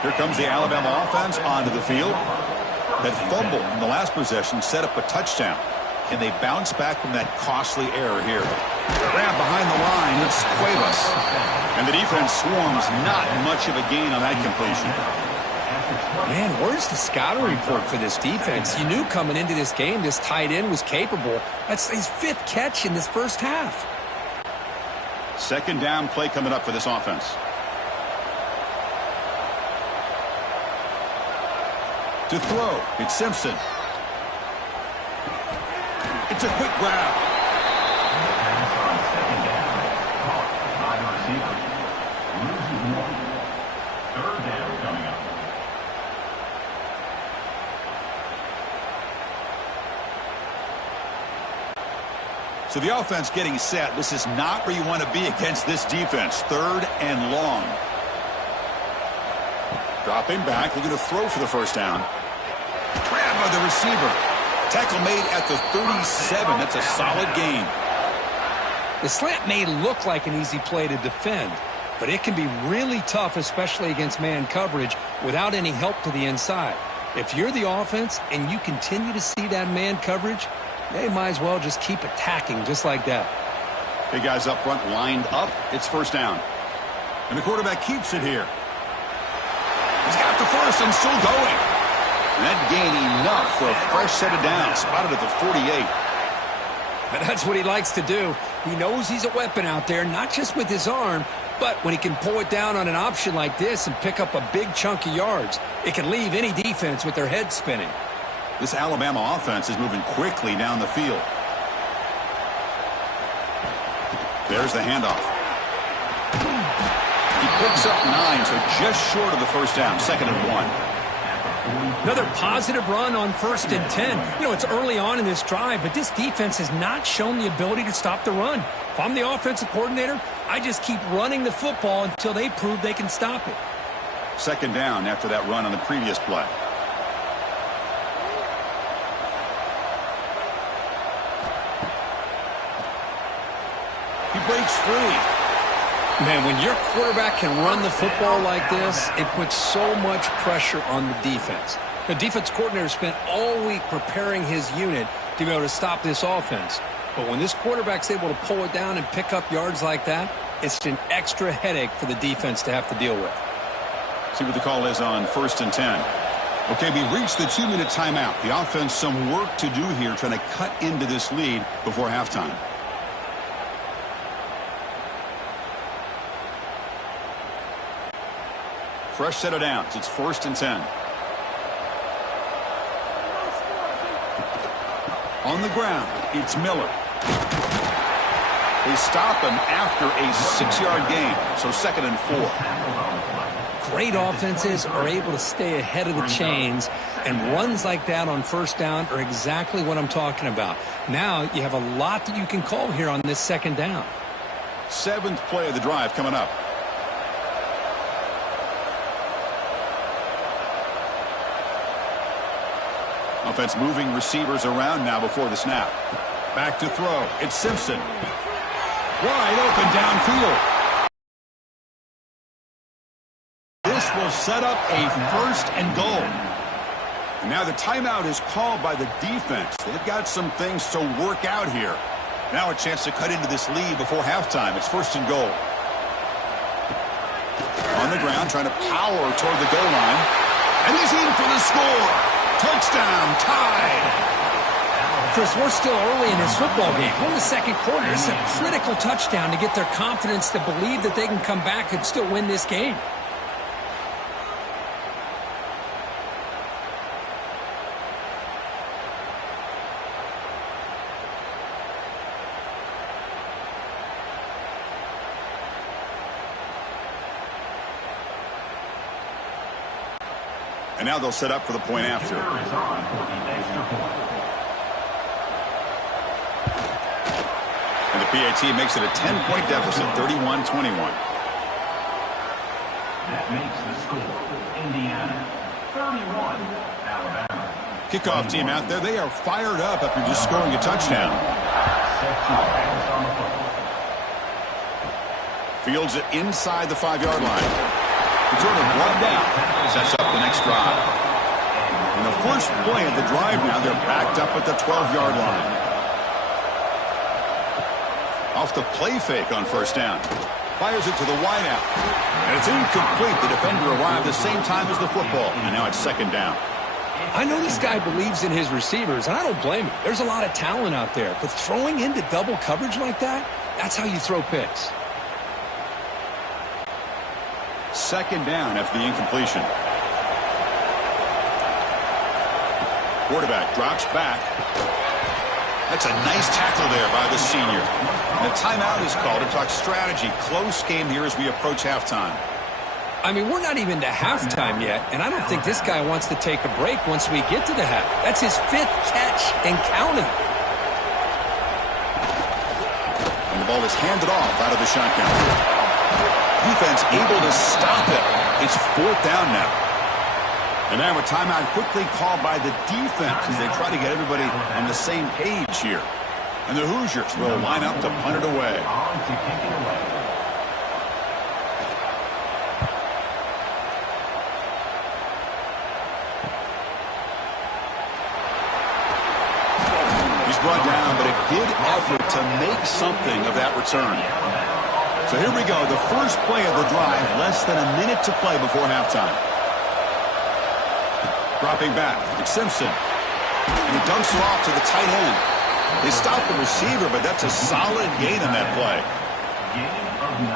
Here comes the Alabama offense onto the field. That fumble in the last possession set up a touchdown. Can they bounce back from that costly error here? Grab behind the line. It's Cuevas. And the defense swarms. Not much of a gain on that completion. Man, where's the scouting report for this defense? You knew coming into this game this tight end was capable. That's his 5th catch in this first half. 2nd down play coming up for this offense. To throw, it's Simpson. It's a quick grab. Pass on 2nd down. Caught by the receiver. Loses 1. 3rd down coming up. So the offense getting set. This is not where you want to be against this defense. 3rd and long. Dropping back, looking to throw for the first down. Grab by the receiver. Tackle made at the 37. That's a solid gain. The slant may look like an easy play to defend, but it can be really tough, especially against man coverage, without any help to the inside. If you're the offense and you continue to see that man coverage, they might as well just keep attacking just like that. Big guys up front lined up. It's first down. And the quarterback keeps it here. He's got the first and still going. And that gain enough for a fresh set of downs. Spotted at the 48. And that's what he likes to do. He knows he's a weapon out there, not just with his arm, but when he can pull it down on an option like this and pick up a big chunk of yards, it can leave any defense with their head spinning. This Alabama offense is moving quickly down the field. There's the handoff. He picks up 9, so just short of the first down. 2nd and 1. Another positive run on 1st and 10. You know, it's early on in this drive, but this defense has not shown the ability to stop the run. If I'm the offensive coordinator, I just keep running the football until they prove they can stop it. 2nd down after that run on the previous play. He breaks free. Man, when your quarterback can run the football like this, it puts so much pressure on the defense. The defense coordinator spent all week preparing his unit to be able to stop this offense. But when this quarterback's able to pull it down and pick up yards like that, It's an extra headache for the defense to have to deal with. See what the call is on 1st and 10. Okay, we reached the 2-minute timeout. The offense some work to do here, trying to cut into this lead before halftime. Fresh set of downs. It's 1st and 10. On the ground, it's Miller. They stop him after a 6-yard gain, so 2nd and 4. Great offenses are able to stay ahead of the chains, and runs like that on 1st down are exactly what I'm talking about. Now you have a lot that you can call here on this 2nd down. 7th play of the drive coming up. Offense moving receivers around now before the snap. Back to throw. It's Simpson. Wide open downfield. This will set up a 1st and goal. And now the timeout is called by the defense. They've got some things to work out here. Now a chance to cut into this lead before halftime. It's 1st and goal. On the ground, trying to power toward the goal line. And he's in for the score. Touchdown, tied. Chris, we're still early in this football game. We're in the 2nd quarter. It's a critical touchdown to get their confidence to believe that they can come back and still win this game. And now they'll set up for the point after. And the PAT makes it a 10-point deficit, 31-21. That makes the score Indiana 31, Alabama. Kickoff team out there. They are fired up after just scoring a touchdown. Fields it inside the 5-yard line. It's sort of brought down. Sets up the next drive. In the first play of the drive now, they're backed up at the 12-yard line. Off the play fake on 1st down. Fires it to the wideout. And it's incomplete. The defender arrived the same time as the football. And now it's 2nd down. I know this guy believes in his receivers, and I don't blame him. There's a lot of talent out there. But throwing into double coverage like that, that's how you throw picks. 2nd down after the incompletion. Quarterback drops back. That's a nice tackle there by the senior. And a timeout is called to talk strategy. Close game here as we approach halftime. I mean, we're not even to halftime yet, and I don't think this guy wants to take a break once we get to the half. That's his 5th catch and counting. And the ball is handed off out of the shotgun. Defense able to stop it. It's 4th down now. And now a timeout quickly called by the defense as they try to get everybody on the same page here. And the Hoosiers will line up to punt it away. He's brought down, but a good effort to make something of that return. So here we go, the first play of the drive, less than a minute to play before halftime. Dropping back, it's Simpson. And he dumps it off to the tight end. They stop the receiver, but that's a solid gain on that play.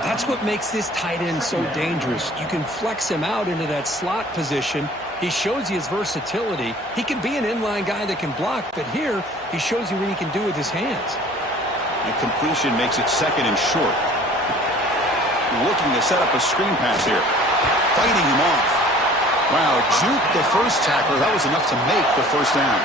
That's what makes this tight end so dangerous. You can flex him out into that slot position. He shows you his versatility. He can be an inline guy that can block, but here he shows you what he can do with his hands. And completion makes it 2nd and short. Looking to set up a screen pass here. Fighting him off. Wow, juke the first tackler. That was enough to make the 1st down.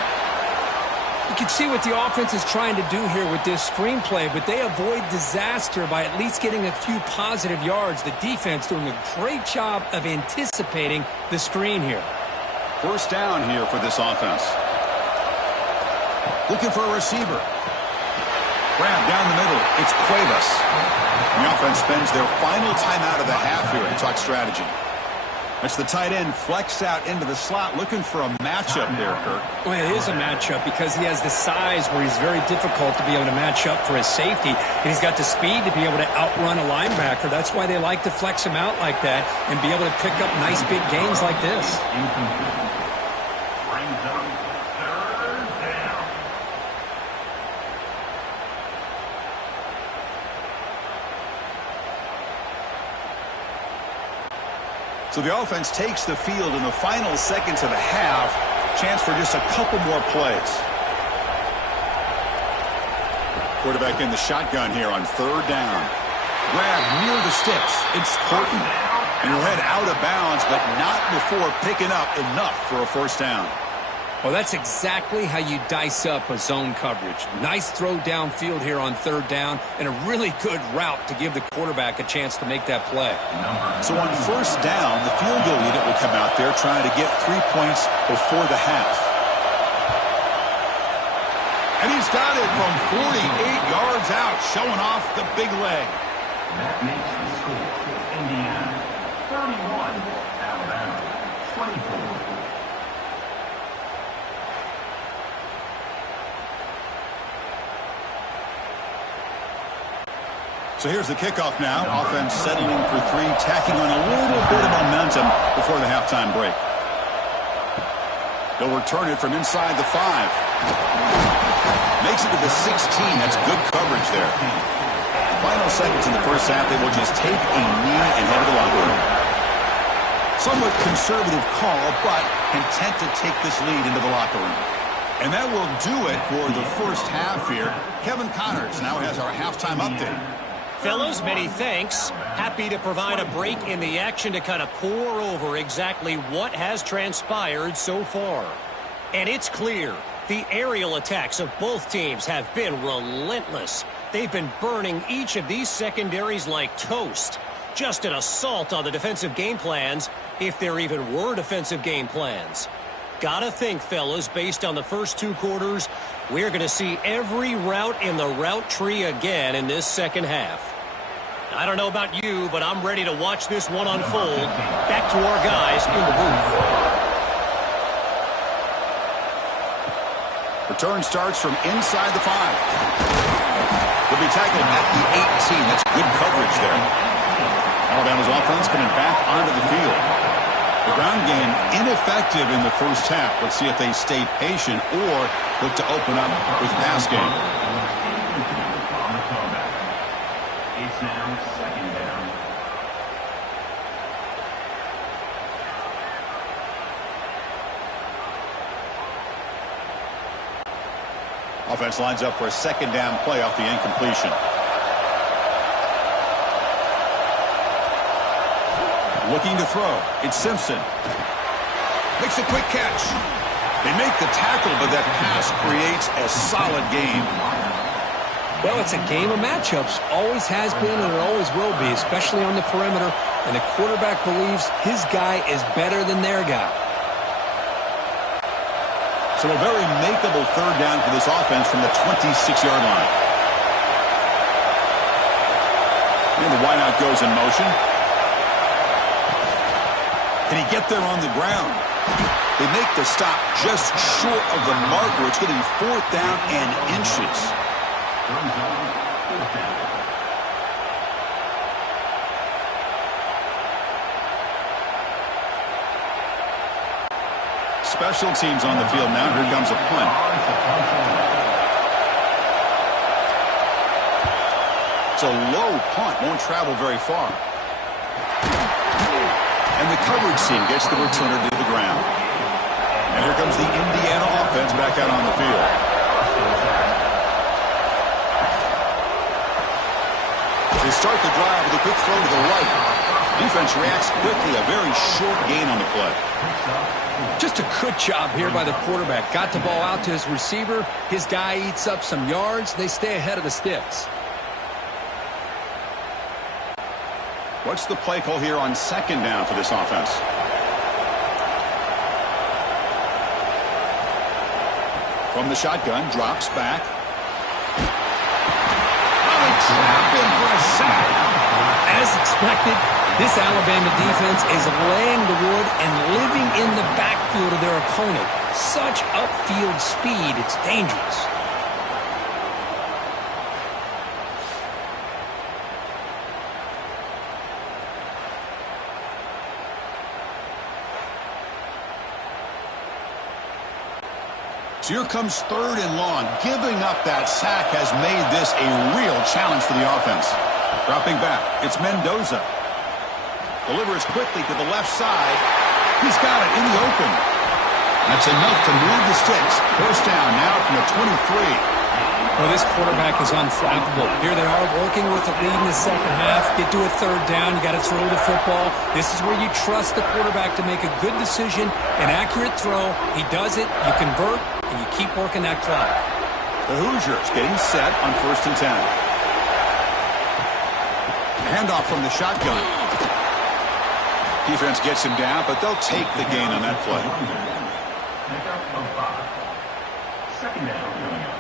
You can see what the offense is trying to do here with this screenplay, but they avoid disaster by at least getting a few positive yards. The defense doing a great job of anticipating the screen here. 1st down here for this offense. Looking for a receiver. Grab down the middle. It's Cuevas. The offense spends their final timeout of the half here to talk strategy. That's the tight end flexed out into the slot, looking for a matchup there, Kirk. Well, it is a matchup because he has the size where he's very difficult to be able to match up for his safety, and he's got the speed to be able to outrun a linebacker. That's why they like to flex him out like that and be able to pick up nice big gains like this. Brings up third down. So the offense takes the field in the final seconds of the half. Chance for just a couple more plays. Quarterback in the shotgun here on third down. Grab near the sticks. It's Horton. And he'll head out of bounds, but not before picking up enough for a first down. Well, that's exactly how you dice up a zone coverage. Nice throw downfield here on third down, and a really good route to give the quarterback a chance to make that play. So on first down, the field goal unit will come out there trying to get 3 points before the half. And he's got it from 48 yards out, showing off the big leg. That makes the score Indiana 31, Alabama 24. So here's the kickoff now. Offense settling for three, tacking on a little bit of momentum before the halftime break. They'll return it from inside the 5. Makes it to the 16. That's good coverage there. Final seconds in the first half, they will just take a knee and head to the locker room. Somewhat conservative call, but content to take this lead into the locker room. And that will do it for the first half here. Kevin Connors now has our halftime update. Fellas, many thanks. Happy to provide a break in the action to kind of pour over exactly what has transpired so far. And it's clear, the aerial attacks of both teams have been relentless. They've been burning each of these secondaries like toast. Just an assault on the defensive game plans, if there even were defensive game plans. Gotta think, fellas, based on the first 2 quarters, we're going to see every route in the route tree again in this second half. I don't know about you, but I'm ready to watch this one unfold. Back to our guys in the booth. Return starts from inside the 5. He'll be tackled at the 18. That's good coverage there. Alabama's offense coming back onto the field. The ground game ineffective in the first half. Let's see if they stay patient or look to open up with pass game. It's now second down. Offense lines up for a second down play off the incompletion. Looking to throw. It's Simpson. Makes a quick catch. They make the tackle, but that pass creates a solid game. Well, it's a game of matchups. Always has been and it always will be, especially on the perimeter. And the quarterback believes his guy is better than their guy. So a very makeable third down for this offense from the 26-yard line. And the wideout goes in motion. Can he get there on the ground? They make the stop just short of the marker. It's going to be 4th down and inches. Special teams on the field now. Here comes a punt. It's a low punt. Won't travel very far. And the coverage team gets the returner to the ground. And here comes the Indiana offense back out on the field. They start the drive with a quick throw to the right. Defense reacts quickly. A very short gain on the play. Just a good job here by the quarterback. Got the ball out to his receiver. His guy eats up some yards. They stay ahead of the sticks. What's the play call here on second down for this offense? From the shotgun, drops back. Oh, trap him for a sack. As expected, This Alabama defense is laying the wood and living in the backfield of their opponent. Such upfield speed, it's dangerous. So here comes 3rd and long. Giving up that sack has made this a real challenge for the offense. Dropping back, it's Mendoza. Delivers quickly to the left side. He's got it in the open. That's enough to move the sticks. First down now from the 23. Well, this quarterback is unflappable. Here they are working with the lead in the second half. Get to a 3rd down. You got to throw the football. This is where you trust the quarterback to make a good decision, an accurate throw. He does it. You convert, and you keep working that clock. The Hoosiers getting set on 1st and 10. Handoff from the shotgun. Defense gets him down, but they'll take the gain on that play. Pickup of 5. Second down coming up.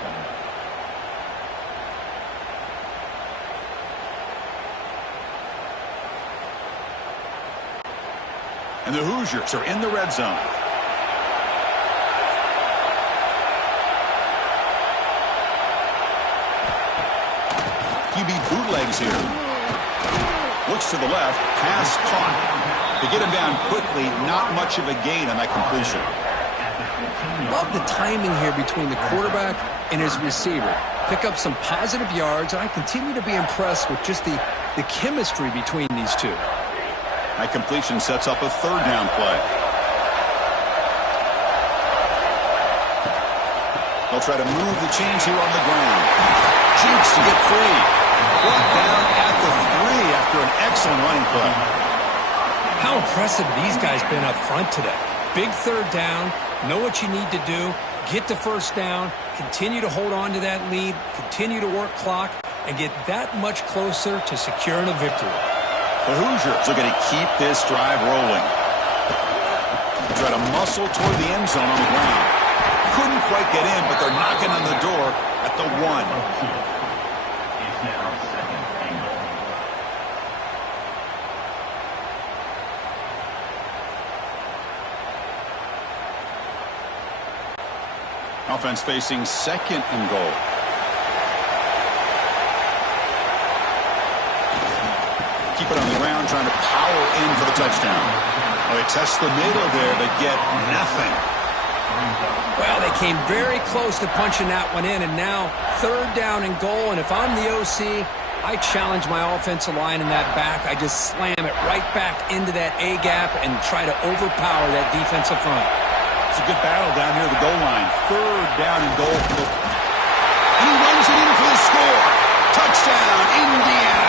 And the Hoosiers are in the red zone. QB bootlegs here. Looks to the left. Pass caught. To get him down quickly, not much of a gain on that completion. Love the timing here between the quarterback and his receiver. Pick up some positive yards, and I continue to be impressed with just the chemistry between these two. That completion sets up a 3rd down play. They'll try to move the chains here on the ground. Cheeks to get free. Brought down at the 3 after an excellent running play. How impressive these guys been up front today. Big 3rd down. Know what you need to do. Get the 1st down. Continue to hold on to that lead. Continue to work clock. And get that much closer to securing a victory. The Hoosiers are going to keep this drive rolling. Try to muscle toward the end zone on the ground. Couldn't quite get in, but they're knocking on the door at the 1. It's now 2nd and goal. Offense facing 2nd and goal. Keep it on the ground, trying to power in for the touchdown. Well, they test the middle there, but get nothing. Well, they came very close to punching that one in, and now 3rd down and goal. And if I'm the OC, I challenge my offensive line in that back. I just slam it right back into that A-gap and try to overpower that defensive front. It's a good battle down near the goal line. 3rd down and goal. And he runs it in for the score. Touchdown, Indiana.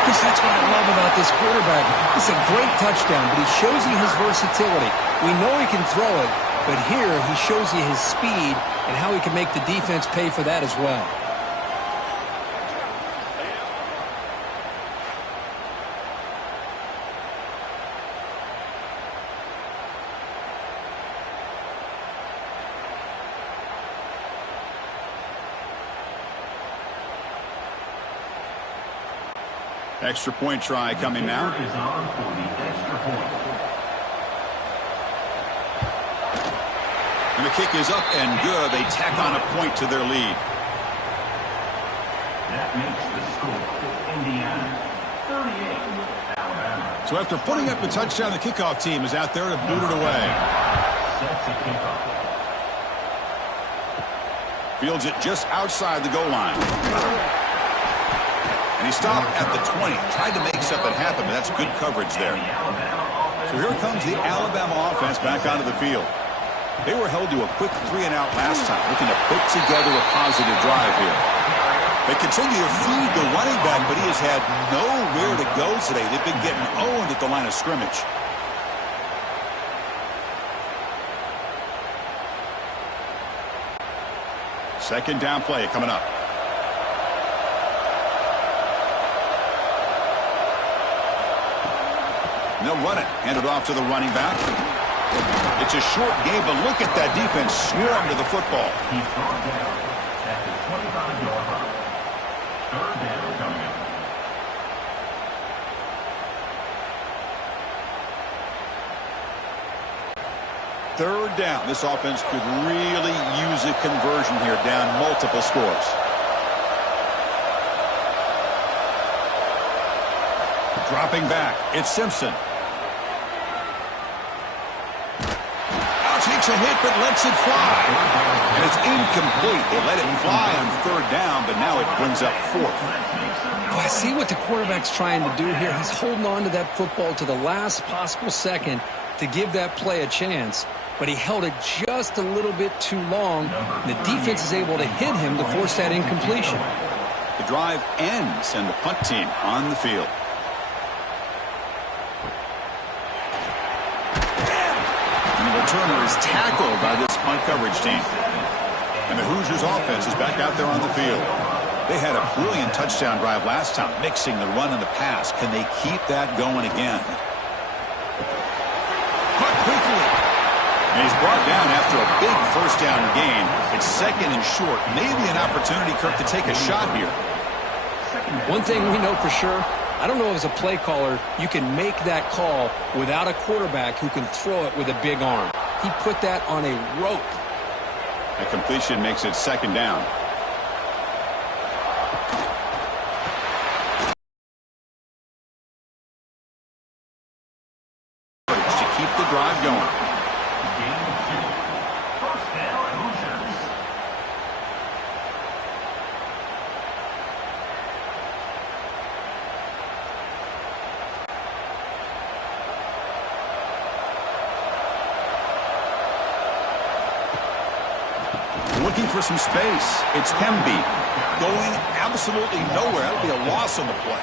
Because that's what I love about this quarterback. It's a great touchdown, but he shows you his versatility. We know he can throw it, but here he shows you his speed and how he can make the defense pay for that as well. Extra point try coming now. Is on for the extra point. And the kick is up and good. They tack on a point to their lead. That makes the score Indiana 38, Alabama. So after putting up the touchdown, the kickoff team is out there to boot it away. Sets a kickoff. Fields it just outside the goal line. And he stopped at the 20. Tried to make something happen, but that's good coverage there. So here comes the Alabama offense back onto the field. They were held to a quick 3-and-out last time, looking to put together a positive drive here. They continue to feed the running back, but he has had nowhere to go today. They've been getting owned at the line of scrimmage. Second down play coming up. And they'll run it. Hand it off to the running back. It's a short game, but look at that defense swarm to the football. He's brought down at the 25-yard line. 3rd down coming up. 3rd down. This offense could really use a conversion here, down multiple scores. Dropping back, it's Simpson. Takes a hit but lets it fly. And it's incomplete. They let it fly on 3rd down, but now it brings up 4th. I see what the quarterback's trying to do here. He's holding on to that football to the last possible second to give that play a chance, but he held it just a little bit too long. The defense is able to hit him to force that incompletion. The drive ends, and the punt team on the field. Returner is tackled by this punt coverage team. And the Hoosiers offense is back out there on the field. They had a brilliant touchdown drive last time, mixing the run and the pass. Can they keep that going again? Caught quickly. And he's brought down after a big 1st down gain. It's 2nd and short. Maybe an opportunity, Kirk, to take a shot here. One thing we know for sure, I don't know as a play caller, you can make that call without a quarterback who can throw it with a big arm. He put that on a rope. A completion makes it 2nd down. To keep the drive going. Looking for some space. It's Hemby going absolutely nowhere. That'll be a loss on the play.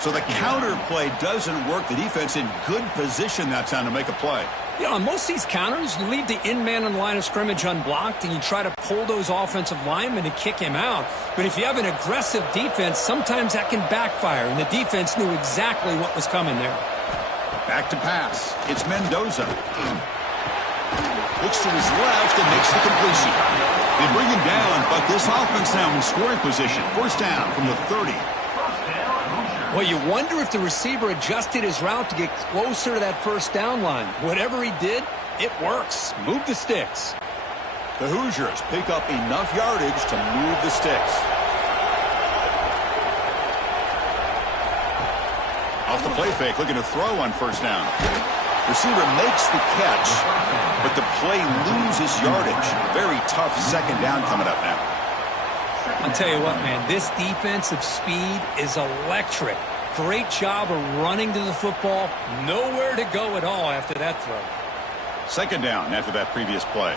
So the counter play doesn't work. The defense in good position that time to make a play. You know, on most of these counters, you leave the in-man on the line of scrimmage unblocked, and you try to pull those offensive linemen to kick him out. But if you have an aggressive defense, sometimes that can backfire, and the defense knew exactly what was coming there. Back to pass. It's Mendoza. Looks to his left and makes the completion. They bring him down, but this offense now in scoring position. 1st down from the 30. Well, you wonder if the receiver adjusted his route to get closer to that 1st down line. Whatever he did, it works. Move the sticks. The Hoosiers pick up enough yardage to move the sticks. Off the play fake, looking to throw on 1st down. Receiver makes the catch, but the play loses yardage. Very tough 2nd down coming up now. I'll tell you what, man, this defensive speed is electric. Great job of running to the football. Nowhere to go at all after that throw. 2nd down after that previous play.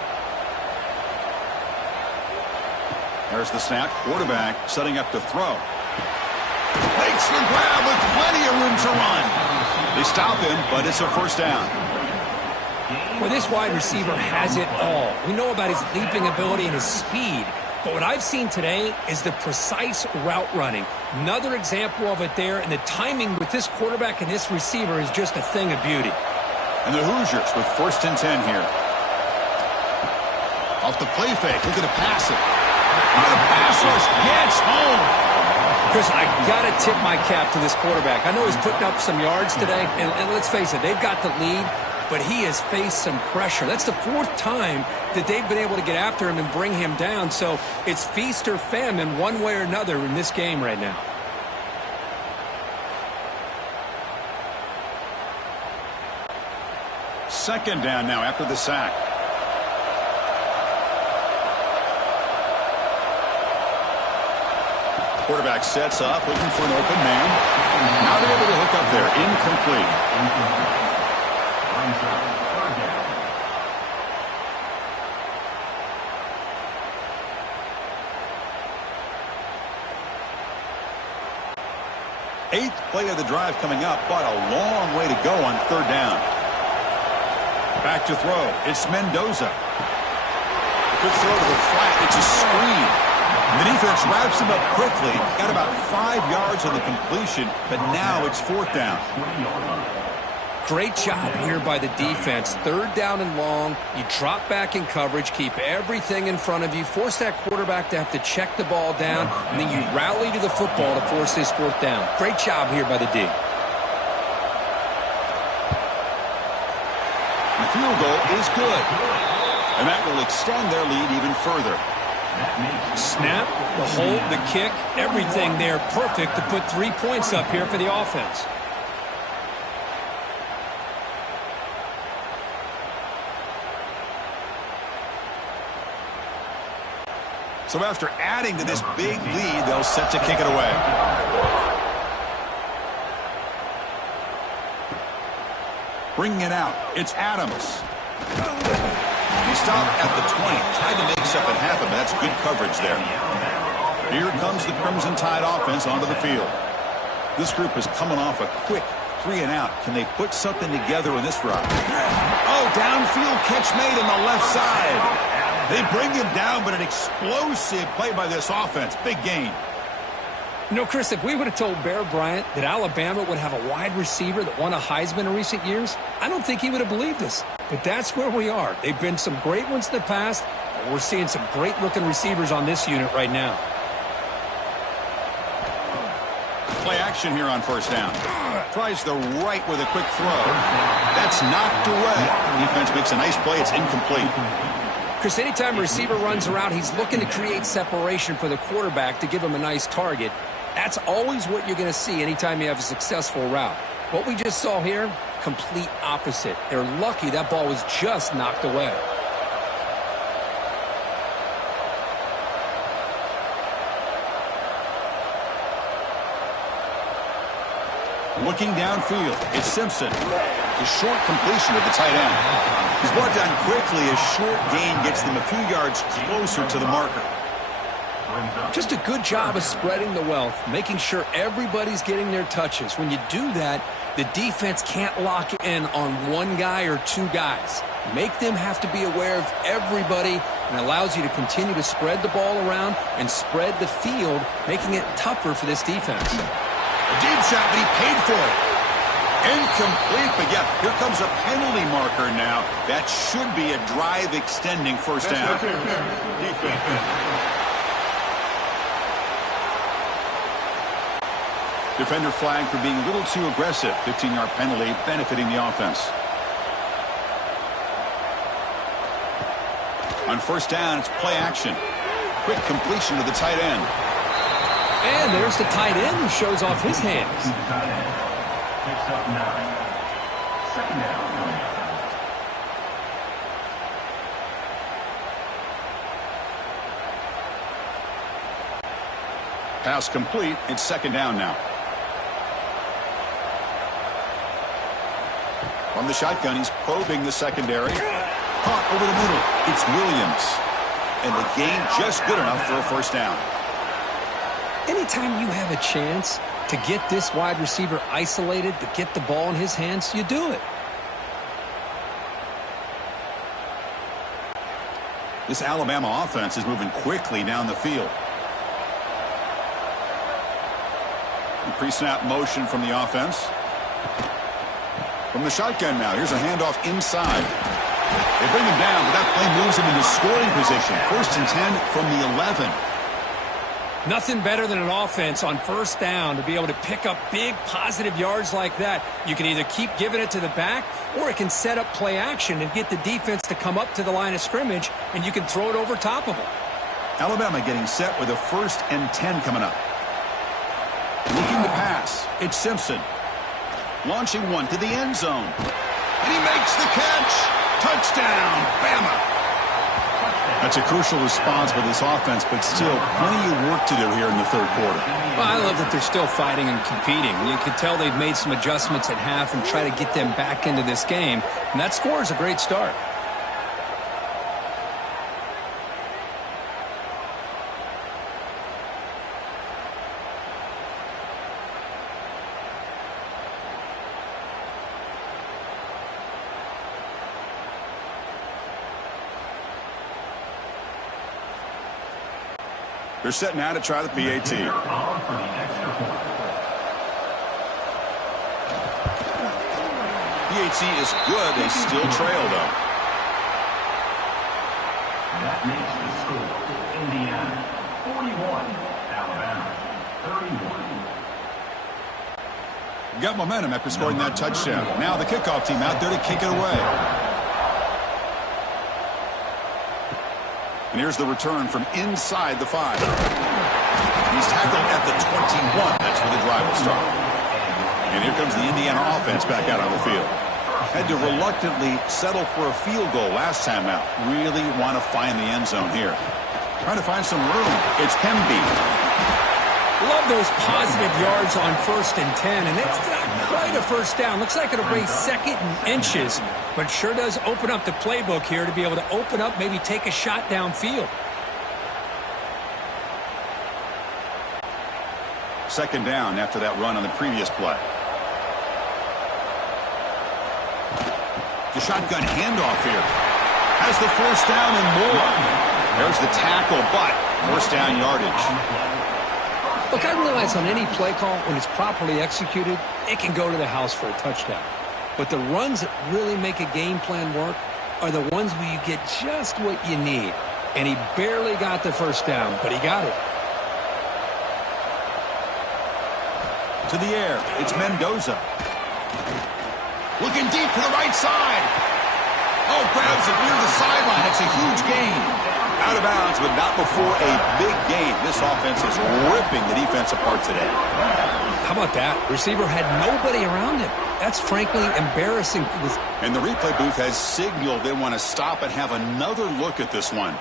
There's the snap. Quarterback setting up to throw. Makes the grab with plenty of room to run. They stop him, but it's a 1st down. Well, this wide receiver has it all. We know about his leaping ability and his speed. But what I've seen today is the precise route running. Another example of it there, and the timing with this quarterback and this receiver is just a thing of beauty. And the Hoosiers with 1st and 10 here. Off the play fake, looking to pass it. The pass rush gets home. Chris, I got to tip my cap to this quarterback. I know he's putting up some yards today, and let's face it, they've got the lead, but he has faced some pressure. That's the 4th time that they've been able to get after him and bring him down. So it's feast or famine one way or another in this game right now. Second down now after the sack. Quarterback sets up, looking for an open man. Not able to hook up there. Incomplete. Eighth play of the drive coming up, but a long way to go on 3rd down. Back to throw. It's Mendoza. Good throw to the flat. It's a screen. And the defense wraps him up quickly. Got about 5 yards on the completion, but now it's 4th down. Great job here by the defense. 3rd down and long. You drop back in coverage, keep everything in front of you, force that quarterback to have to check the ball down, and then you rally to the football to force this 4th down. Great job here by the D. The field goal is good. And that will extend their lead even further. Snap, the hold, the kick, everything there perfect to put 3 points up here for the offense. So after adding to this big lead, they'll set to kick it away. Bringing it out, it's Adams. He stopped at the 20, tried to make something happen, but that's good coverage there. Here comes the Crimson Tide offense onto the field. This group is coming off a quick 3-and-out. Can they put something together in this drive? Oh, downfield catch made on the left side. They bring him down, but an explosive play by this offense. Big gain. You know, Chris, if we would have told Bear Bryant that Alabama would have a wide receiver that won a Heisman in recent years, I don't think he would have believed us. But that's where we are. They've been some great ones in the past, and we're seeing some great-looking receivers on this unit right now. Play action here on first down. Tries the right with a quick throw. That's knocked away. Defense makes a nice play. It's incomplete. Chris, anytime a receiver runs around, he's looking to create separation for the quarterback to give him a nice target. That's always what you're going to see anytime you have a successful route. What we just saw here, complete opposite. They're lucky that ball was just knocked away. Looking downfield, it's Simpson. A short completion of the tight end. He's brought down quickly. A short gain gets them a few yards closer to the marker. Just a good job of spreading the wealth, making sure everybody's getting their touches. When you do that, the defense can't lock in on one guy or two guys. Make them have to be aware of everybody, and allows you to continue to spread the ball around and spread the field, making it tougher for this defense. A deep shot, but he paid for it. Incomplete, but yeah, here comes a penalty marker now. That should be a drive-extending first down. Defender flagged for being a little too aggressive. 15-yard penalty benefiting the offense. On first down, it's play action. Quick completion to the tight end. And there's the tight end who shows off his hands. Picks up 9. Second down coming up. Pass complete. It's second down now. From the shotgun, he's probing the secondary. Caught over the middle. It's Williams. And the gain just good enough for a first down. Anytime you have a chance to get this wide receiver isolated, to get the ball in his hands, you do it. This Alabama offense is moving quickly down the field. Pre-snap motion from the offense. From the shotgun now, here's a handoff inside. They bring him down, but that play moves him into scoring position. 1st and 10 from the 11. Nothing better than an offense on first down to be able to pick up big positive yards like that. You can either keep giving it to the back, or it can set up play action and get the defense to come up to the line of scrimmage, and you can throw it over top of them. Alabama getting set with a 1st and 10 coming up. Looking to pass. It's Simpson. Launching one to the end zone. And he makes the catch. Touchdown, Bama. That's a crucial response by this offense, but still plenty of work to do here in the third quarter. Well, I love that they're still fighting and competing. You can tell they've made some adjustments at half and try to get them back into this game. And that score is a great start. They're setting out to try the PAT. PAT is good. They still trail, though. That makes the score Indiana 41, Alabama 31. Got momentum after scoring that touchdown. Now the kickoff team out there to kick it away. And here's the return from inside the 5. He's tackled at the 21. That's where the drive will start. And here comes the Indiana offense back out on the field. Had to reluctantly settle for a field goal last time out. Really want to find the end zone here. Trying to find some room. It's Hemby. Love those positive yards on 1st and 10, and it's not quite a first down. Looks like it'll bring 2nd and inches, but sure does open up the playbook here to be able to open up, maybe take a shot downfield. 2nd down after that run on the previous play. The shotgun handoff here. Has the 1st down and more. There's the tackle, but 1st down yardage. Look, I realize on any play call, when it's properly executed, it can go to the house for a touchdown. But the runs that really make a game plan work are the ones where you get just what you need. And he barely got the 1st down, but he got it. To the air, it's Mendoza. Looking deep to the right side. Oh, grabs it near the sideline. It's a huge gain. Out of bounds, but not before a big gain. This offense is ripping the defense apart today. How about that? Receiver had nobody around him. That's frankly embarrassing. And the replay booth has signaled they want to stop and have another look at this one.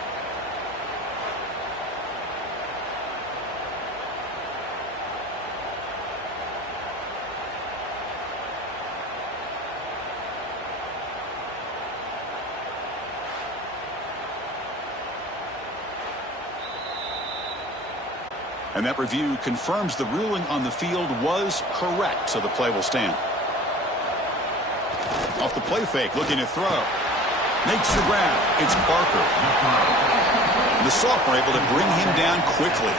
And that review confirms the ruling on the field was correct, so the play will stand. Off the play fake, looking to throw. Makes the grab. It's Barker. The sophomore able to bring him down quickly.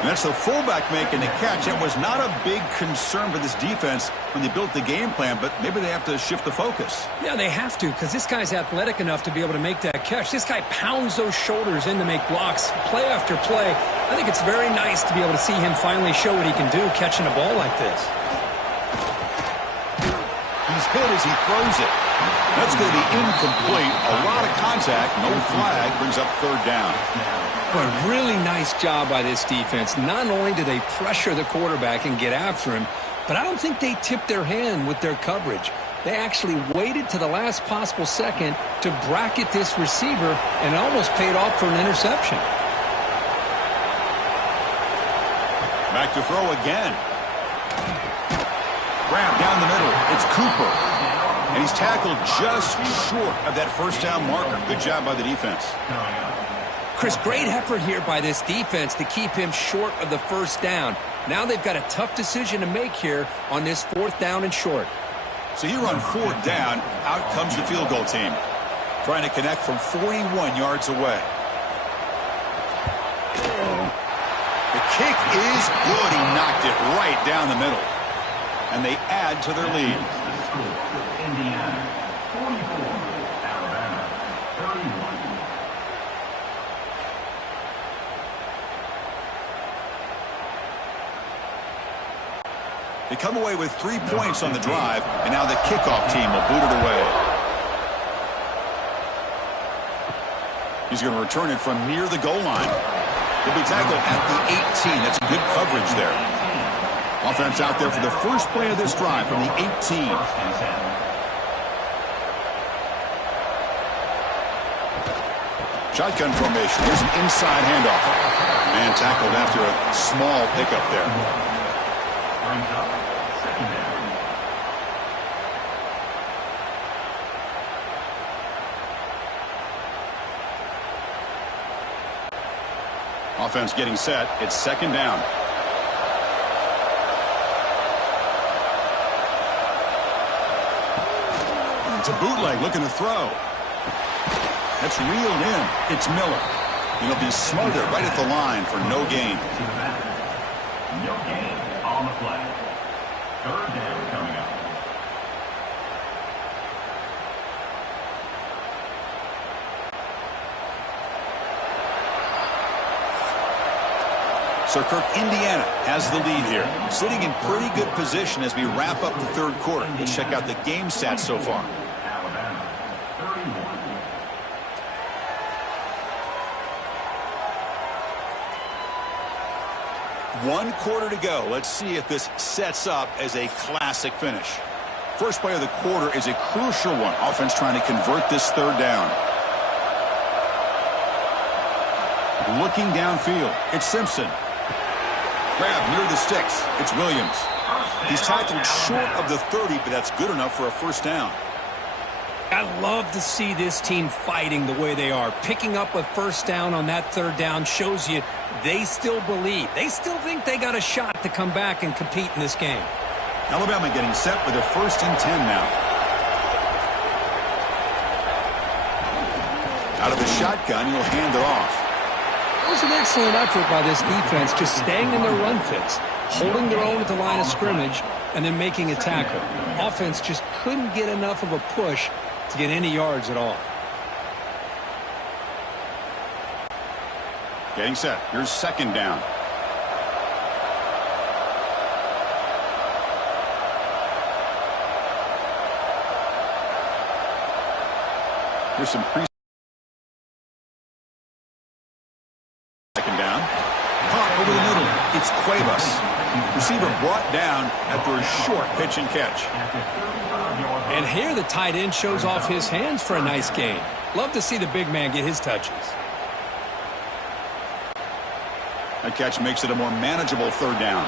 And that's the fullback making the catch. It was not a big concern for this defense when they built the game plan, but maybe they have to shift the focus. Yeah, they have to, because this guy's athletic enough to be able to make that catch. This guy pounds those shoulders in to make blocks play after play. I think it's very nice to be able to see him finally show what he can do catching a ball like this. He's hit as he throws it. That's going to be incomplete. A lot of contact, no flag, brings up 3rd down. But a really nice job by this defense. Not only do they pressure the quarterback and get after him, but I don't think they tipped their hand with their coverage. They actually waited to the last possible second to bracket this receiver, and it almost paid off for an interception. Back to throw again. Grab down the middle. It's Cooper. And he's tackled just short of that 1st down marker. Good job by the defense. Chris, great effort here by this defense to keep him short of the 1st down. Now they've got a tough decision to make here on this 4th down and short. So here on 4th down, out comes the field goal team. Trying to connect from 41 yards away. The kick is good. He knocked it right down the middle. And they add to their lead. Indiana 44, Alabama 31. They come away with 3 points on the drive, and now the kickoff team will boot it away. He's going to return it from near the goal line. He'll be tackled at the 18. That's good coverage there. Offense out there for the first play of this drive from the 18. Shotgun formation. Here's an inside handoff. And tackled after a small pickup there. Brings up 2nd down. Offense getting set. It's 2nd down. It's a bootleg looking to throw. That's reeled in. It's Miller. He'll be smothered right at the line for no gain. No gain on the play. 3rd down coming up. So Kirk, Indiana has the lead here. Sitting in pretty good position as we wrap up the 3rd quarter. Let's check out the game stats so far. Alabama 31. 1 quarter to go. Let's see if this sets up as a classic finish. First play of the quarter is a crucial one. Offense trying to convert this third down. Looking downfield, it's Simpson. Grab near the sticks. It's Williams. He's tackled short of the 30, but that's good enough for a first down. I love to see this team fighting the way they are. Picking up a first down on that third down shows you they still believe. They still think they got a shot to come back and compete in this game. Alabama getting set with a 1st and 10 now. Out of the shotgun, he'll hand it off. It was an excellent effort by this defense, just staying in their run fits, holding their own at the line of scrimmage, and then making a tackle. Offense just couldn't get enough of a push to get any yards at all. Getting set. Here's 2nd down. Here's some pre. 2nd down. Caught over the middle. It's Cuevas. Receiver brought down after a short pitch and catch. And here the tight end shows off his hands for a nice gain. Love to see the big man get his touches. That catch makes it a more manageable 3rd down.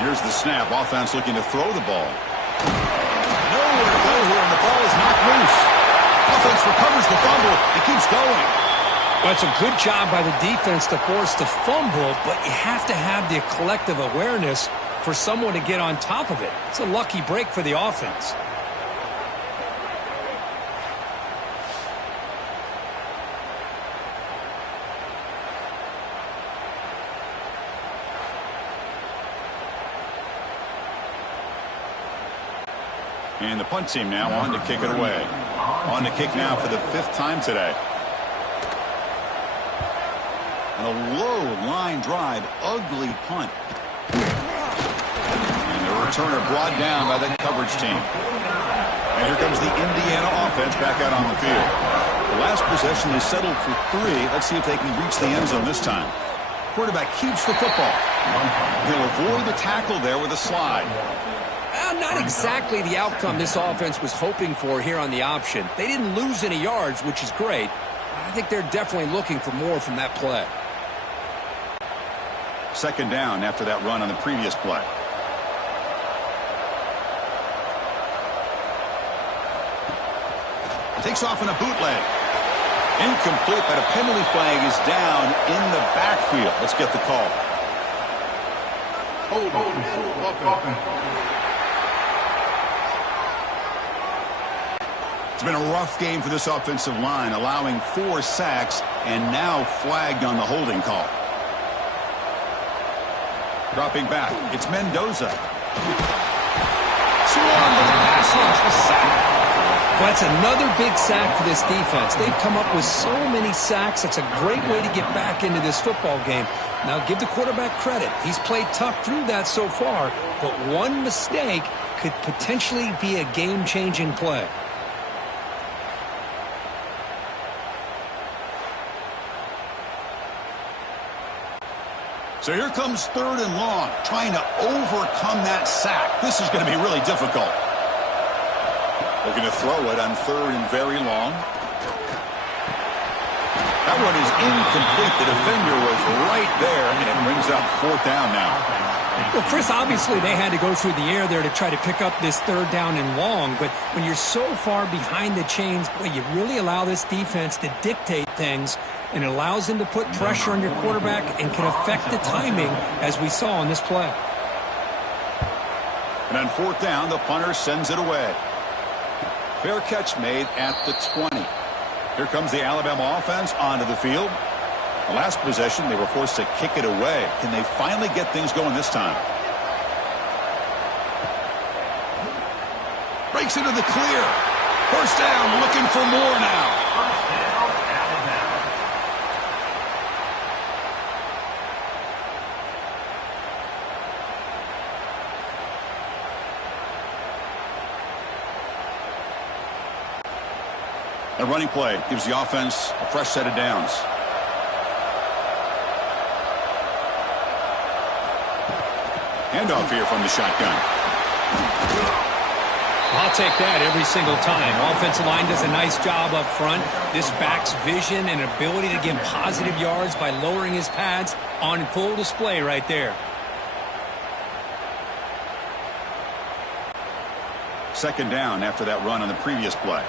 Here's the snap. Offense looking to throw the ball. Nowhere to go here, and the ball is knocked loose. Offense recovers the fumble. It keeps going. Well, it's a good job by the defense to force the fumble, but you have to have the collective awareness for someone to get on top of it. It's a lucky break for the offense. And the punt team now on to kick it away. On to kick now for the 5th time today. And a low line drive, ugly punt. And the returner brought down by the coverage team. And here comes the Indiana offense back out on the field. The last possession they settled for 3. Let's see if they can reach the end zone this time. Quarterback keeps the football. He'll avoid the tackle there with a slide. Not exactly the outcome this offense was hoping for here on the option. They didn't lose any yards, which is great. I think they're definitely looking for more from that play. 2nd down after that run on the previous play. Takes off in a bootleg. Incomplete, but a penalty flag is down in the backfield. Let's get the call. It's been a rough game for this offensive line, allowing 4 sacks and now flagged on the holding call. Dropping back, it's Mendoza. Swarmed with the pass rush, the sack. Well, that's another big sack for this defense. They've come up with so many sacks. It's a great way to get back into this football game. Now, give the quarterback credit. He's played tough through that so far, but one mistake could potentially be a game-changing play. So here comes 3rd and long, trying to overcome that sack. This is going to be really difficult. Looking to throw it on 3rd and very long. That one is incomplete. The defender was right there, and it brings up 4th down now. Well, Chris, obviously they had to go through the air there to try to pick up this 3rd down and long, but when you're so far behind the chains, boy, you really allow this defense to dictate things, and it allows them to put pressure on your quarterback and can affect the timing, as we saw on this play. And on 4th down, the punter sends it away. Fair catch made at the 20. Here comes the Alabama offense onto the field. The last possession, they were forced to kick it away. Can they finally get things going this time? Breaks into the clear. 1st down, looking for more now. A running play gives the offense a fresh set of downs. Handoff here from the shotgun. I'll take that every single time. Offensive line does a nice job up front. This back's vision and ability to get positive yards by lowering his pads on full display right there. Second down after that run on the previous play.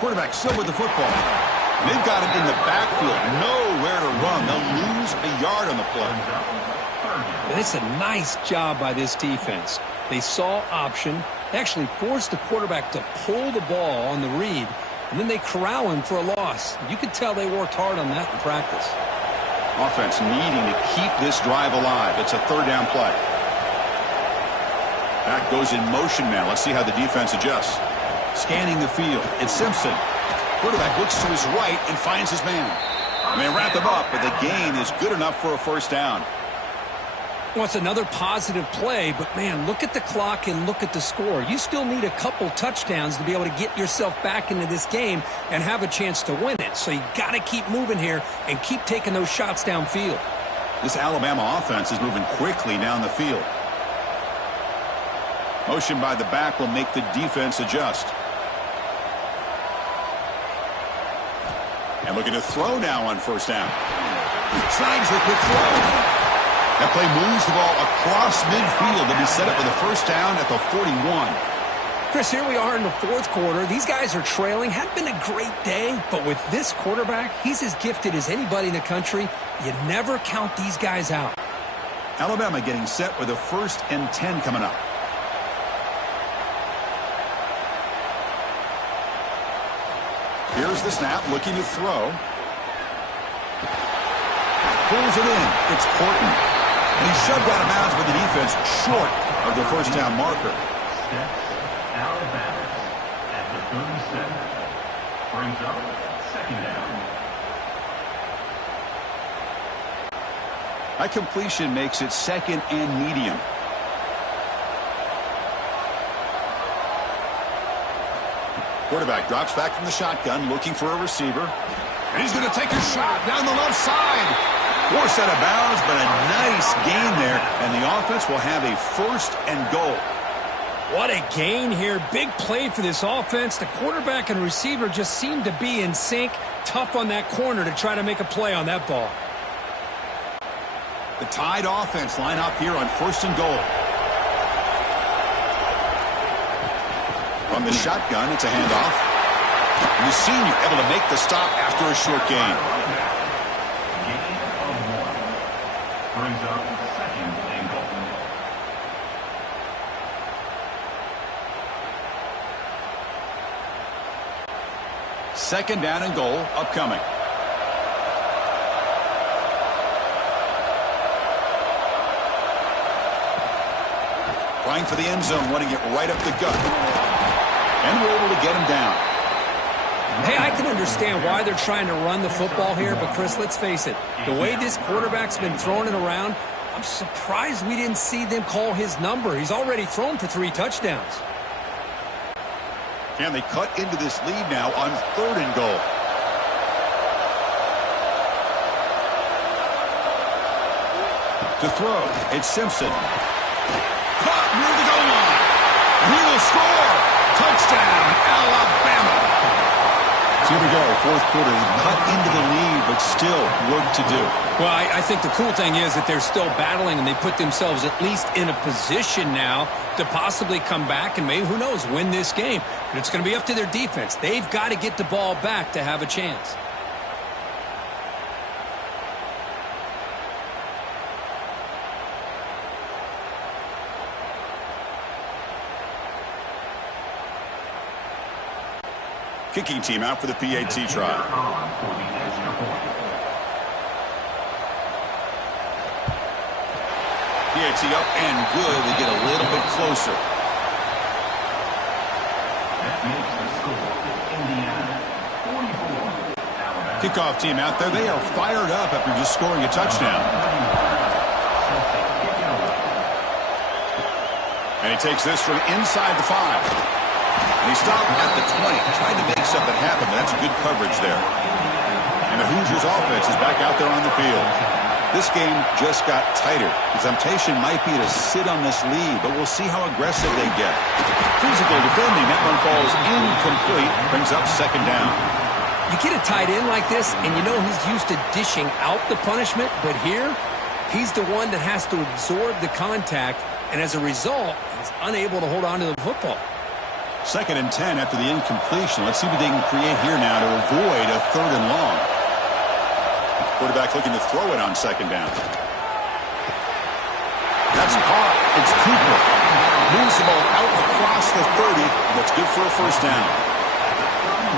Quarterback still with the football. They've got him in the backfield. Nowhere to run. They'll lose a yard on the play. And it's a nice job by this defense. They saw option. They actually forced the quarterback to pull the ball on the read, and then they corral him for a loss. You could tell they worked hard on that in practice. Offense needing to keep this drive alive. It's a third down play. Back goes in motion now. Let's see how the defense adjusts. Scanning the field. It's Simpson. Quarterback looks to his right and finds his man. And they wrap him up, but the gain is good enough for a first down. Well, it's another positive play, but, man, look at the clock and look at the score. You still need a couple touchdowns to be able to get yourself back into this game and have a chance to win it. So you got to keep moving here and keep taking those shots downfield. This Alabama offense is moving quickly down the field. Motion by the back will make the defense adjust. And looking to throw now on first down. Slides the quick throw. That play moves the ball across midfield to be set up with a first down at the 41. Chris, here we are in the fourth quarter. These guys are trailing. Hadn't been a great day, but with this quarterback, he's as gifted as anybody in the country. You never count these guys out. Alabama getting set with a 1st and 10 coming up. Here's the snap, looking to throw. Pulls it in. It's Porton. And he's shoved out of bounds with the defense short of the first down marker. Alabama at the 37. Brings up second down. That completion makes it second and medium. Quarterback drops back from the shotgun, looking for a receiver. And he's going to take a shot down the left side. Forced out of bounds, but a nice gain there. And the offense will have a 1st and goal. What a gain here. Big play for this offense. The quarterback and receiver just seem to be in sync. Tough on that corner to try to make a play on that ball. The Tide offense line up here on 1st and goal. From the shotgun, it's a handoff. And the senior able to make the stop after a short gain. Gain of 1. Brings up second and goal. Second down and goal upcoming. Trying for the end zone, running it right up the gut. And we're able to get him down. Hey, I can understand why they're trying to run the football here, but, Chris, let's face it. The way this quarterback's been throwing it around, I'm surprised we didn't see them call his number. He's already thrown for 3 touchdowns. Can they cut into this lead now on 3rd and goal? To throw, it's Simpson. Caught near the goal line. He will score. Touchdown, Alabama. So here we go, 4th quarter. Cut into the lead, but still work to do. Well, I think the cool thing is that they're still battling, and they put themselves at least in a position now to possibly come back and maybe, who knows, win this game. But it's going to be up to their defense. They've got to get the ball back to have a chance. Kicking team out for the PAT try. PAT up and good. They get a little bit closer. That makes the score Indiana 44. Kickoff team out there. They are fired up after just scoring a touchdown. And he takes this from inside the 5. And he stopped at the 20, trying to make something happen, but that's good coverage there. And And the Hoosiers offense is back out there on the field. This game just got tighter. The temptation might be to sit on this lead, but we'll see how aggressive they get. Physical defending. That one falls incomplete. Brings up second down. You get a tight end like this, and you know he's used to dishing out the punishment, but here, he's the one that has to absorb the contact, and as a result, he's unable to hold on to the football. 2nd and 10 after the incompletion. Let's see what they can create here now to avoid a 3rd and long. Quarterback looking to throw it on 2nd down. That's caught. It's Cooper. Moves the ball out across the 30, and that's good for a 1st down.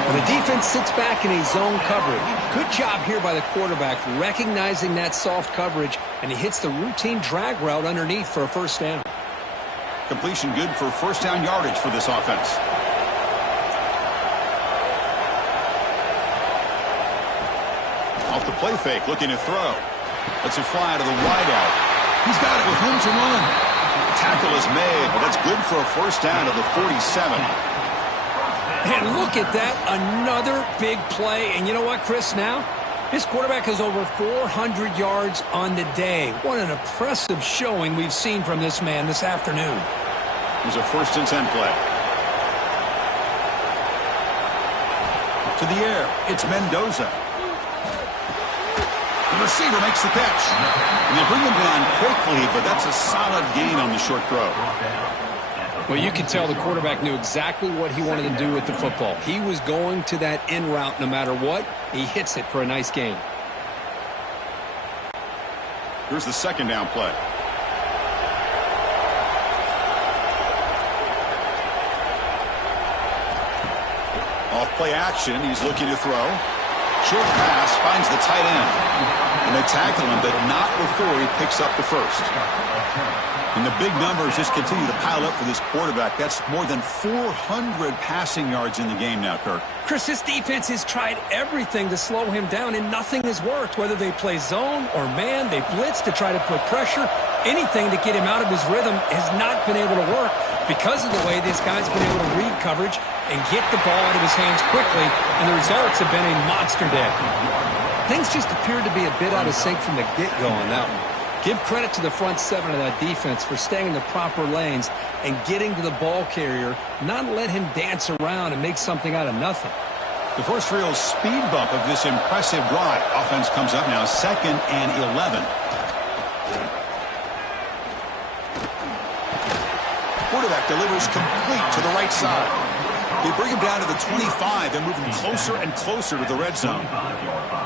Well, the defense sits back in a zone coverage. Good job here by the quarterback recognizing that soft coverage, and he hits the routine drag route underneath for a 1st down. Completion good for 1st down yardage for this offense. Off the play fake, looking to throw. Lets it fly to the wideout. He's got it with room to run. Tackle is made, but that's good for a 1st down to the 47. And look at that, another big play. And you know what, Chris, now? This quarterback has over 400 yards on the day. What an impressive showing we've seen from this man this afternoon. Here's a 1st and 10 play. To the air, it's Mendoza. The receiver makes the catch. And they bring him down quickly, but that's a solid gain on the short throw. Well, you could tell the quarterback knew exactly what he wanted to do with the football. He was going to that in route no matter what. He hits it for a nice gain. Here's the 2nd down play. Off play action, he's looking to throw. Short pass finds the tight end. And they tackle him, but not before he picks up the 1st. And the big numbers just continue to pile up for this quarterback. That's more than 400 passing yards in the game now, Kirk. Chris, this defense has tried everything to slow him down, and nothing has worked. Whether they play zone or man, they blitz to try to put pressure. Anything to get him out of his rhythm has not been able to work because of the way this guy's been able to read coverage and get the ball out of his hands quickly, and the results have been a monster day. Things just appeared to be a bit out of sync from the get-go on that one. Give credit to the front 7 of that defense for staying in the proper lanes and getting to the ball carrier, not let him dance around and make something out of nothing. The first real speed bump of this impressive drive. Offense comes up now 2nd and 11. Quarterback delivers complete to the right side. They bring him down to the 25 and move him closer and closer to the red zone.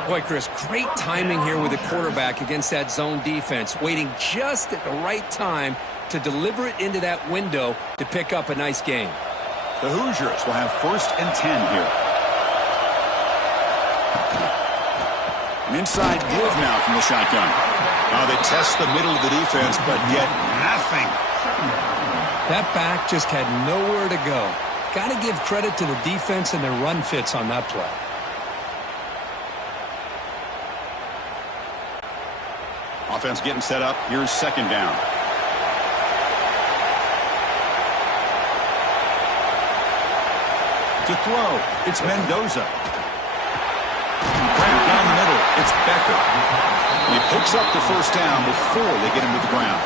Boy, Chris, great timing here with the quarterback against that zone defense, waiting just at the right time to deliver it into that window to pick up a nice gain. The Hoosiers will have 1st and 10 here. An inside give now from the shotgun. Now they test the middle of the defense, but get nothing. That back just had nowhere to go. Got to give credit to the defense and their run fits on that play. Offense getting set up. Here's 2nd down. To throw, it's Mendoza. Right down the middle, it's Becker. He picks up the 1st down before they get him to the ground.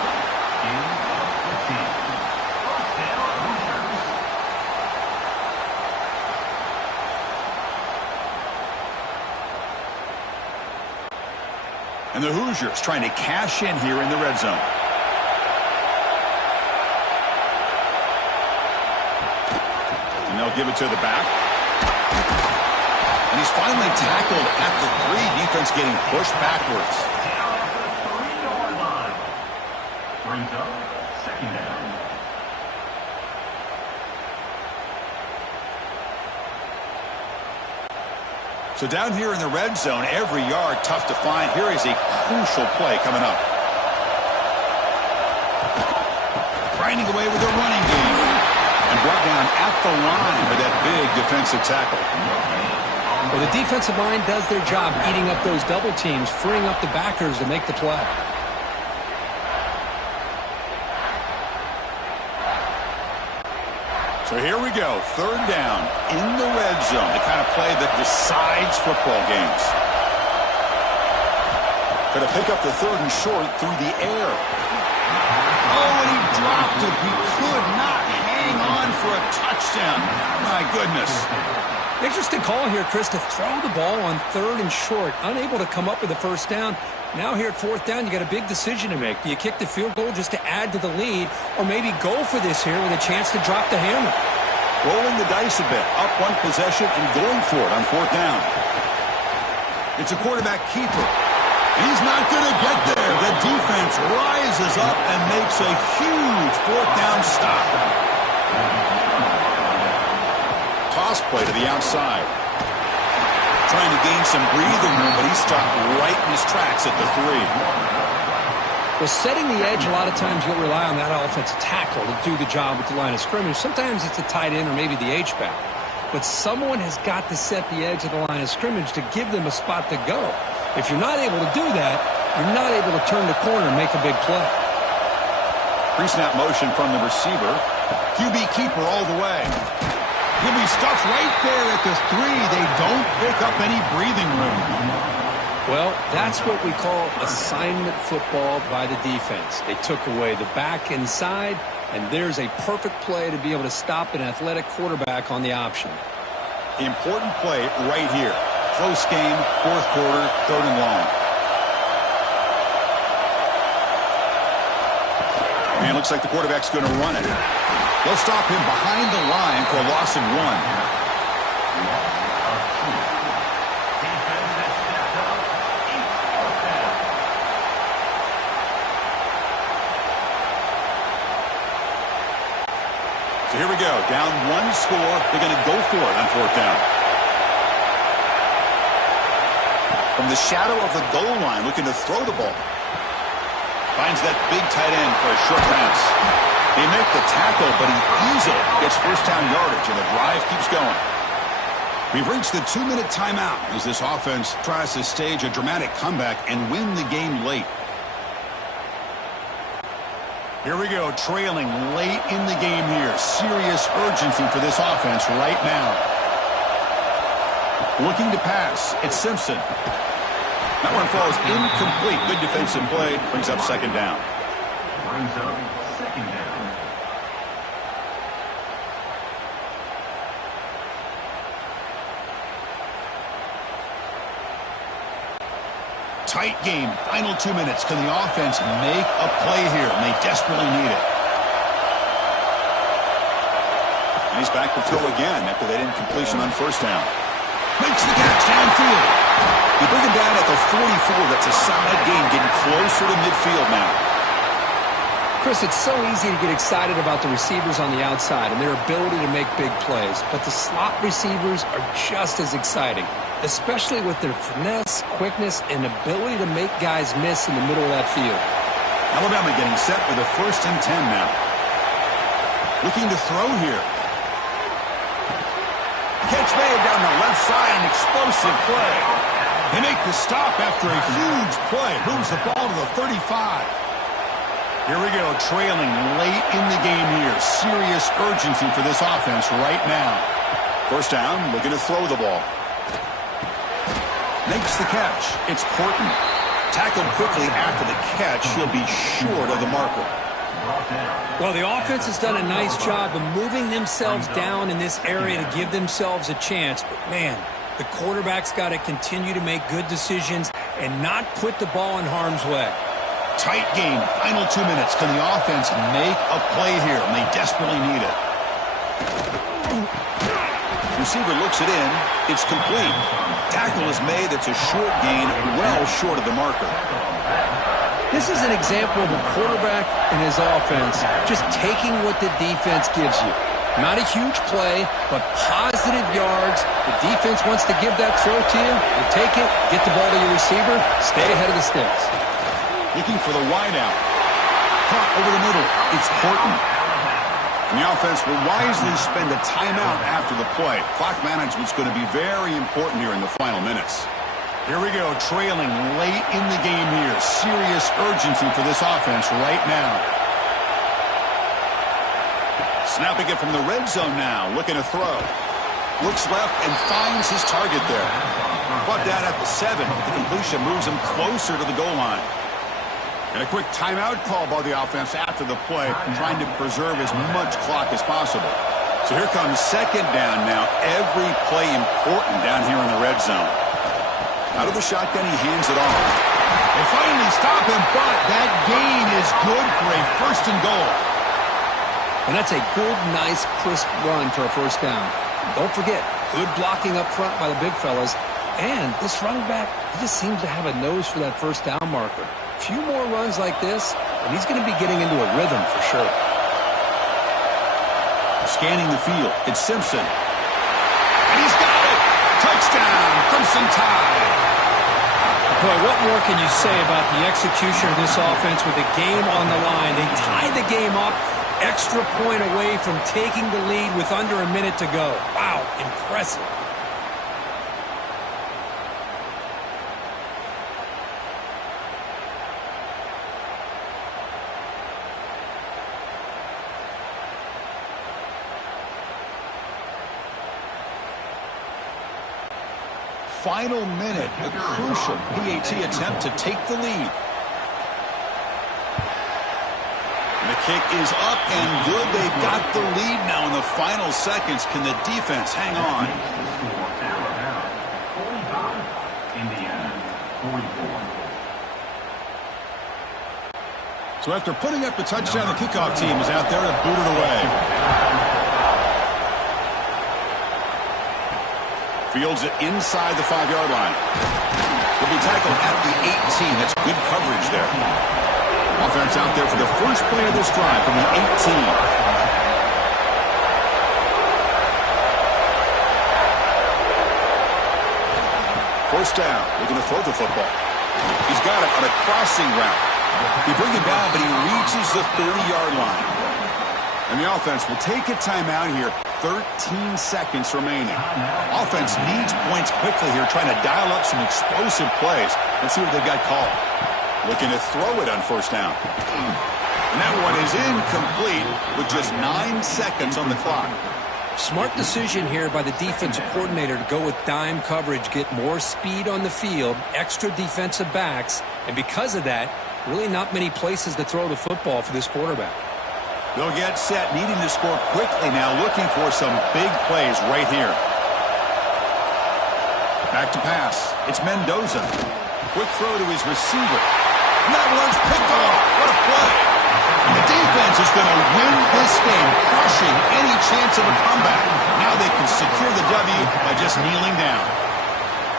And the Hoosiers trying to cash in here in the red zone. And they'll give it to the back. And he's finally tackled at the 3. Defense getting pushed backwards. 3-yard line. Brings up 2nd down. So down here in the red zone, every yard tough to find. Here is a crucial play coming up. Grinding away with a running game. And brought down at the line with that big defensive tackle. Well, the defensive line does their job eating up those double teams, freeing up the backers to make the play. So here we go, 3rd down in the red zone, the kind of play that decides football games. Going to pick up the 3rd and short through the air. Oh, and he dropped it. He could not hang on for a touchdown. My goodness. Interesting call here, Chris, to throw the ball on 3rd and short. Unable to come up with a first down. Now here at 4th down, you got a big decision to make. Do you kick the field goal just to add to the lead, or maybe go for this here with a chance to drop the hammer? Rolling the dice a bit. Up one possession and going for it on 4th down. It's a quarterback keeper. He's not going to get there. The defense rises up and makes a huge 4th down stop. Toss play to the outside. Trying to gain some breathing room, but he stopped right in his tracks at the 3. Well, setting the edge, a lot of times you'll rely on that offensive tackle to do the job with the line of scrimmage. Sometimes it's a tight end or maybe the H-back. But someone has got to set the edge of the line of scrimmage to give them a spot to go. If you're not able to do that, you're not able to turn the corner and make a big play. Pre-snap motion from the receiver. QB keeper all the way. He'll be stuffed right there at the 3. They don't pick up any breathing room. Well, that's what we call assignment football by the defense. They took away the back inside, and there's a perfect play to be able to stop an athletic quarterback on the option. Important play right here. Close game, 4th quarter, 3rd and long. And it looks like the quarterback's going to run it. They'll stop him behind the line for a loss of 1. So here we go. Down 1 score. They're going to go for it on 4th down. From the shadow of the goal line, looking to throw the ball. Finds that big tight end for a short pass. They make the tackle, but he easily gets first down yardage, and the drive keeps going. We've reached the 2-minute timeout as this offense tries to stage a dramatic comeback and win the game late. Here we go, trailing late in the game here. Serious urgency for this offense right now. Looking to pass. It's Simpson. That one falls incomplete. Good defensive play. Brings up 2nd down. Brings up 2nd down. Tight game. Final 2 minutes. Can the offense make a play here? And they desperately need it. And he's back to throw again after that incompletion on 1st down. Makes the catch downfield. You bring him down at the 44. That's a solid game, getting closer to midfield now. Chris, it's so easy to get excited about the receivers on the outside and their ability to make big plays, but the slot receivers are just as exciting, especially with their finesse, quickness, and ability to make guys miss in the middle of that field. Alabama getting set for the 1st and 10 now. Looking to throw here. Catch made down the left side, an explosive play. They make the stop after a huge play. Moves the ball to the 35. Here we go, trailing late in the game here. Serious urgency for this offense right now. 1st down, looking to throw the ball. Makes the catch. It's Porton. Tackled quickly after the catch. He'll be short of the marker. Well, the offense has done a nice job of moving themselves down in this area to give themselves a chance. But, man, the quarterback's got to continue to make good decisions and not put the ball in harm's way. Tight game. Final 2 minutes. Can the offense make a play here? And they desperately need it. Receiver looks it in. It's complete. Tackle is made. It's a short gain, well short of the marker. This is an example of a quarterback and his offense just taking what the defense gives you. Not a huge play, but positive yards. The defense wants to give that throw to you. You take it, get the ball to your receiver, stay ahead of the sticks. Looking for the wideout. Caught over the middle. It's Porton. And the offense will wisely spend a timeout after the play. Clock management's going to be very important here in the final minutes. Here we go, trailing late in the game here. Serious urgency for this offense right now. Snapping it from the red zone now, looking to throw. Looks left and finds his target there. Brought down at the 7. The completion moves him closer to the goal line. And a quick timeout call by the offense after the play, trying to preserve as much clock as possible. So here comes second down now. Every play important down here in the red zone. Out of the shotgun, he hands it off. They finally stop him, but that gain is good for a first and goal. And that's a good, nice, crisp run for a first down. Don't forget, good blocking up front by the big fellas. And this running back, he just seems to have a nose for that first down marker. A few more runs like this, and he's going to be getting into a rhythm for sure. Scanning the field, it's Simpson. And he's got it! Touchdown, Crimson Tide! Boy, what more can you say about the execution of this offense with the game on the line? They tied the game up, extra point away from taking the lead with under a minute to go. Wow, impressive. Final minute, a crucial PAT attempt to take the lead. And the kick is up and good. They've got the lead now in the final seconds. Can the defense hang on? So after putting up the touchdown, the kickoff team is out there to boot it away. Fields it inside the 5-yard line. Will be tackled at the 18. That's good coverage there. Offense out there for the first play of this drive from the 18. First down, looking to throw the football. He's got it on a crossing route. They bring him down, but he reaches the 30-yard line. And the offense will take a timeout here. 13 seconds remaining. Offense needs points quickly here, trying to dial up some explosive plays. Let's see what they've got called. Looking to throw it on first down. And that one is incomplete with just 9 seconds on the clock. Smart decision here by the defensive coordinator to go with dime coverage, get more speed on the field, extra defensive backs, and because of that, really not many places to throw the football for this quarterback. They'll get set, needing to score quickly now, looking for some big plays right here. Back to pass. It's Mendoza. Quick throw to his receiver. And that one's picked off. What a play. And the defense is going to win this game, crushing any chance of a comeback. Now they can secure the W by just kneeling down.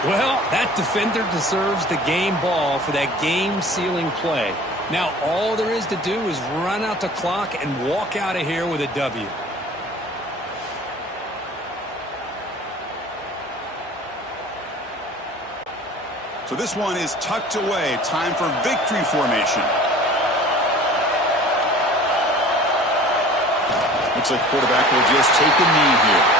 Well, that defender deserves the game ball for that game-sealing play. Now all there is to do is run out the clock and walk out of here with a W. So this one is tucked away. Time for victory formation. Looks like the quarterback will just take a knee here.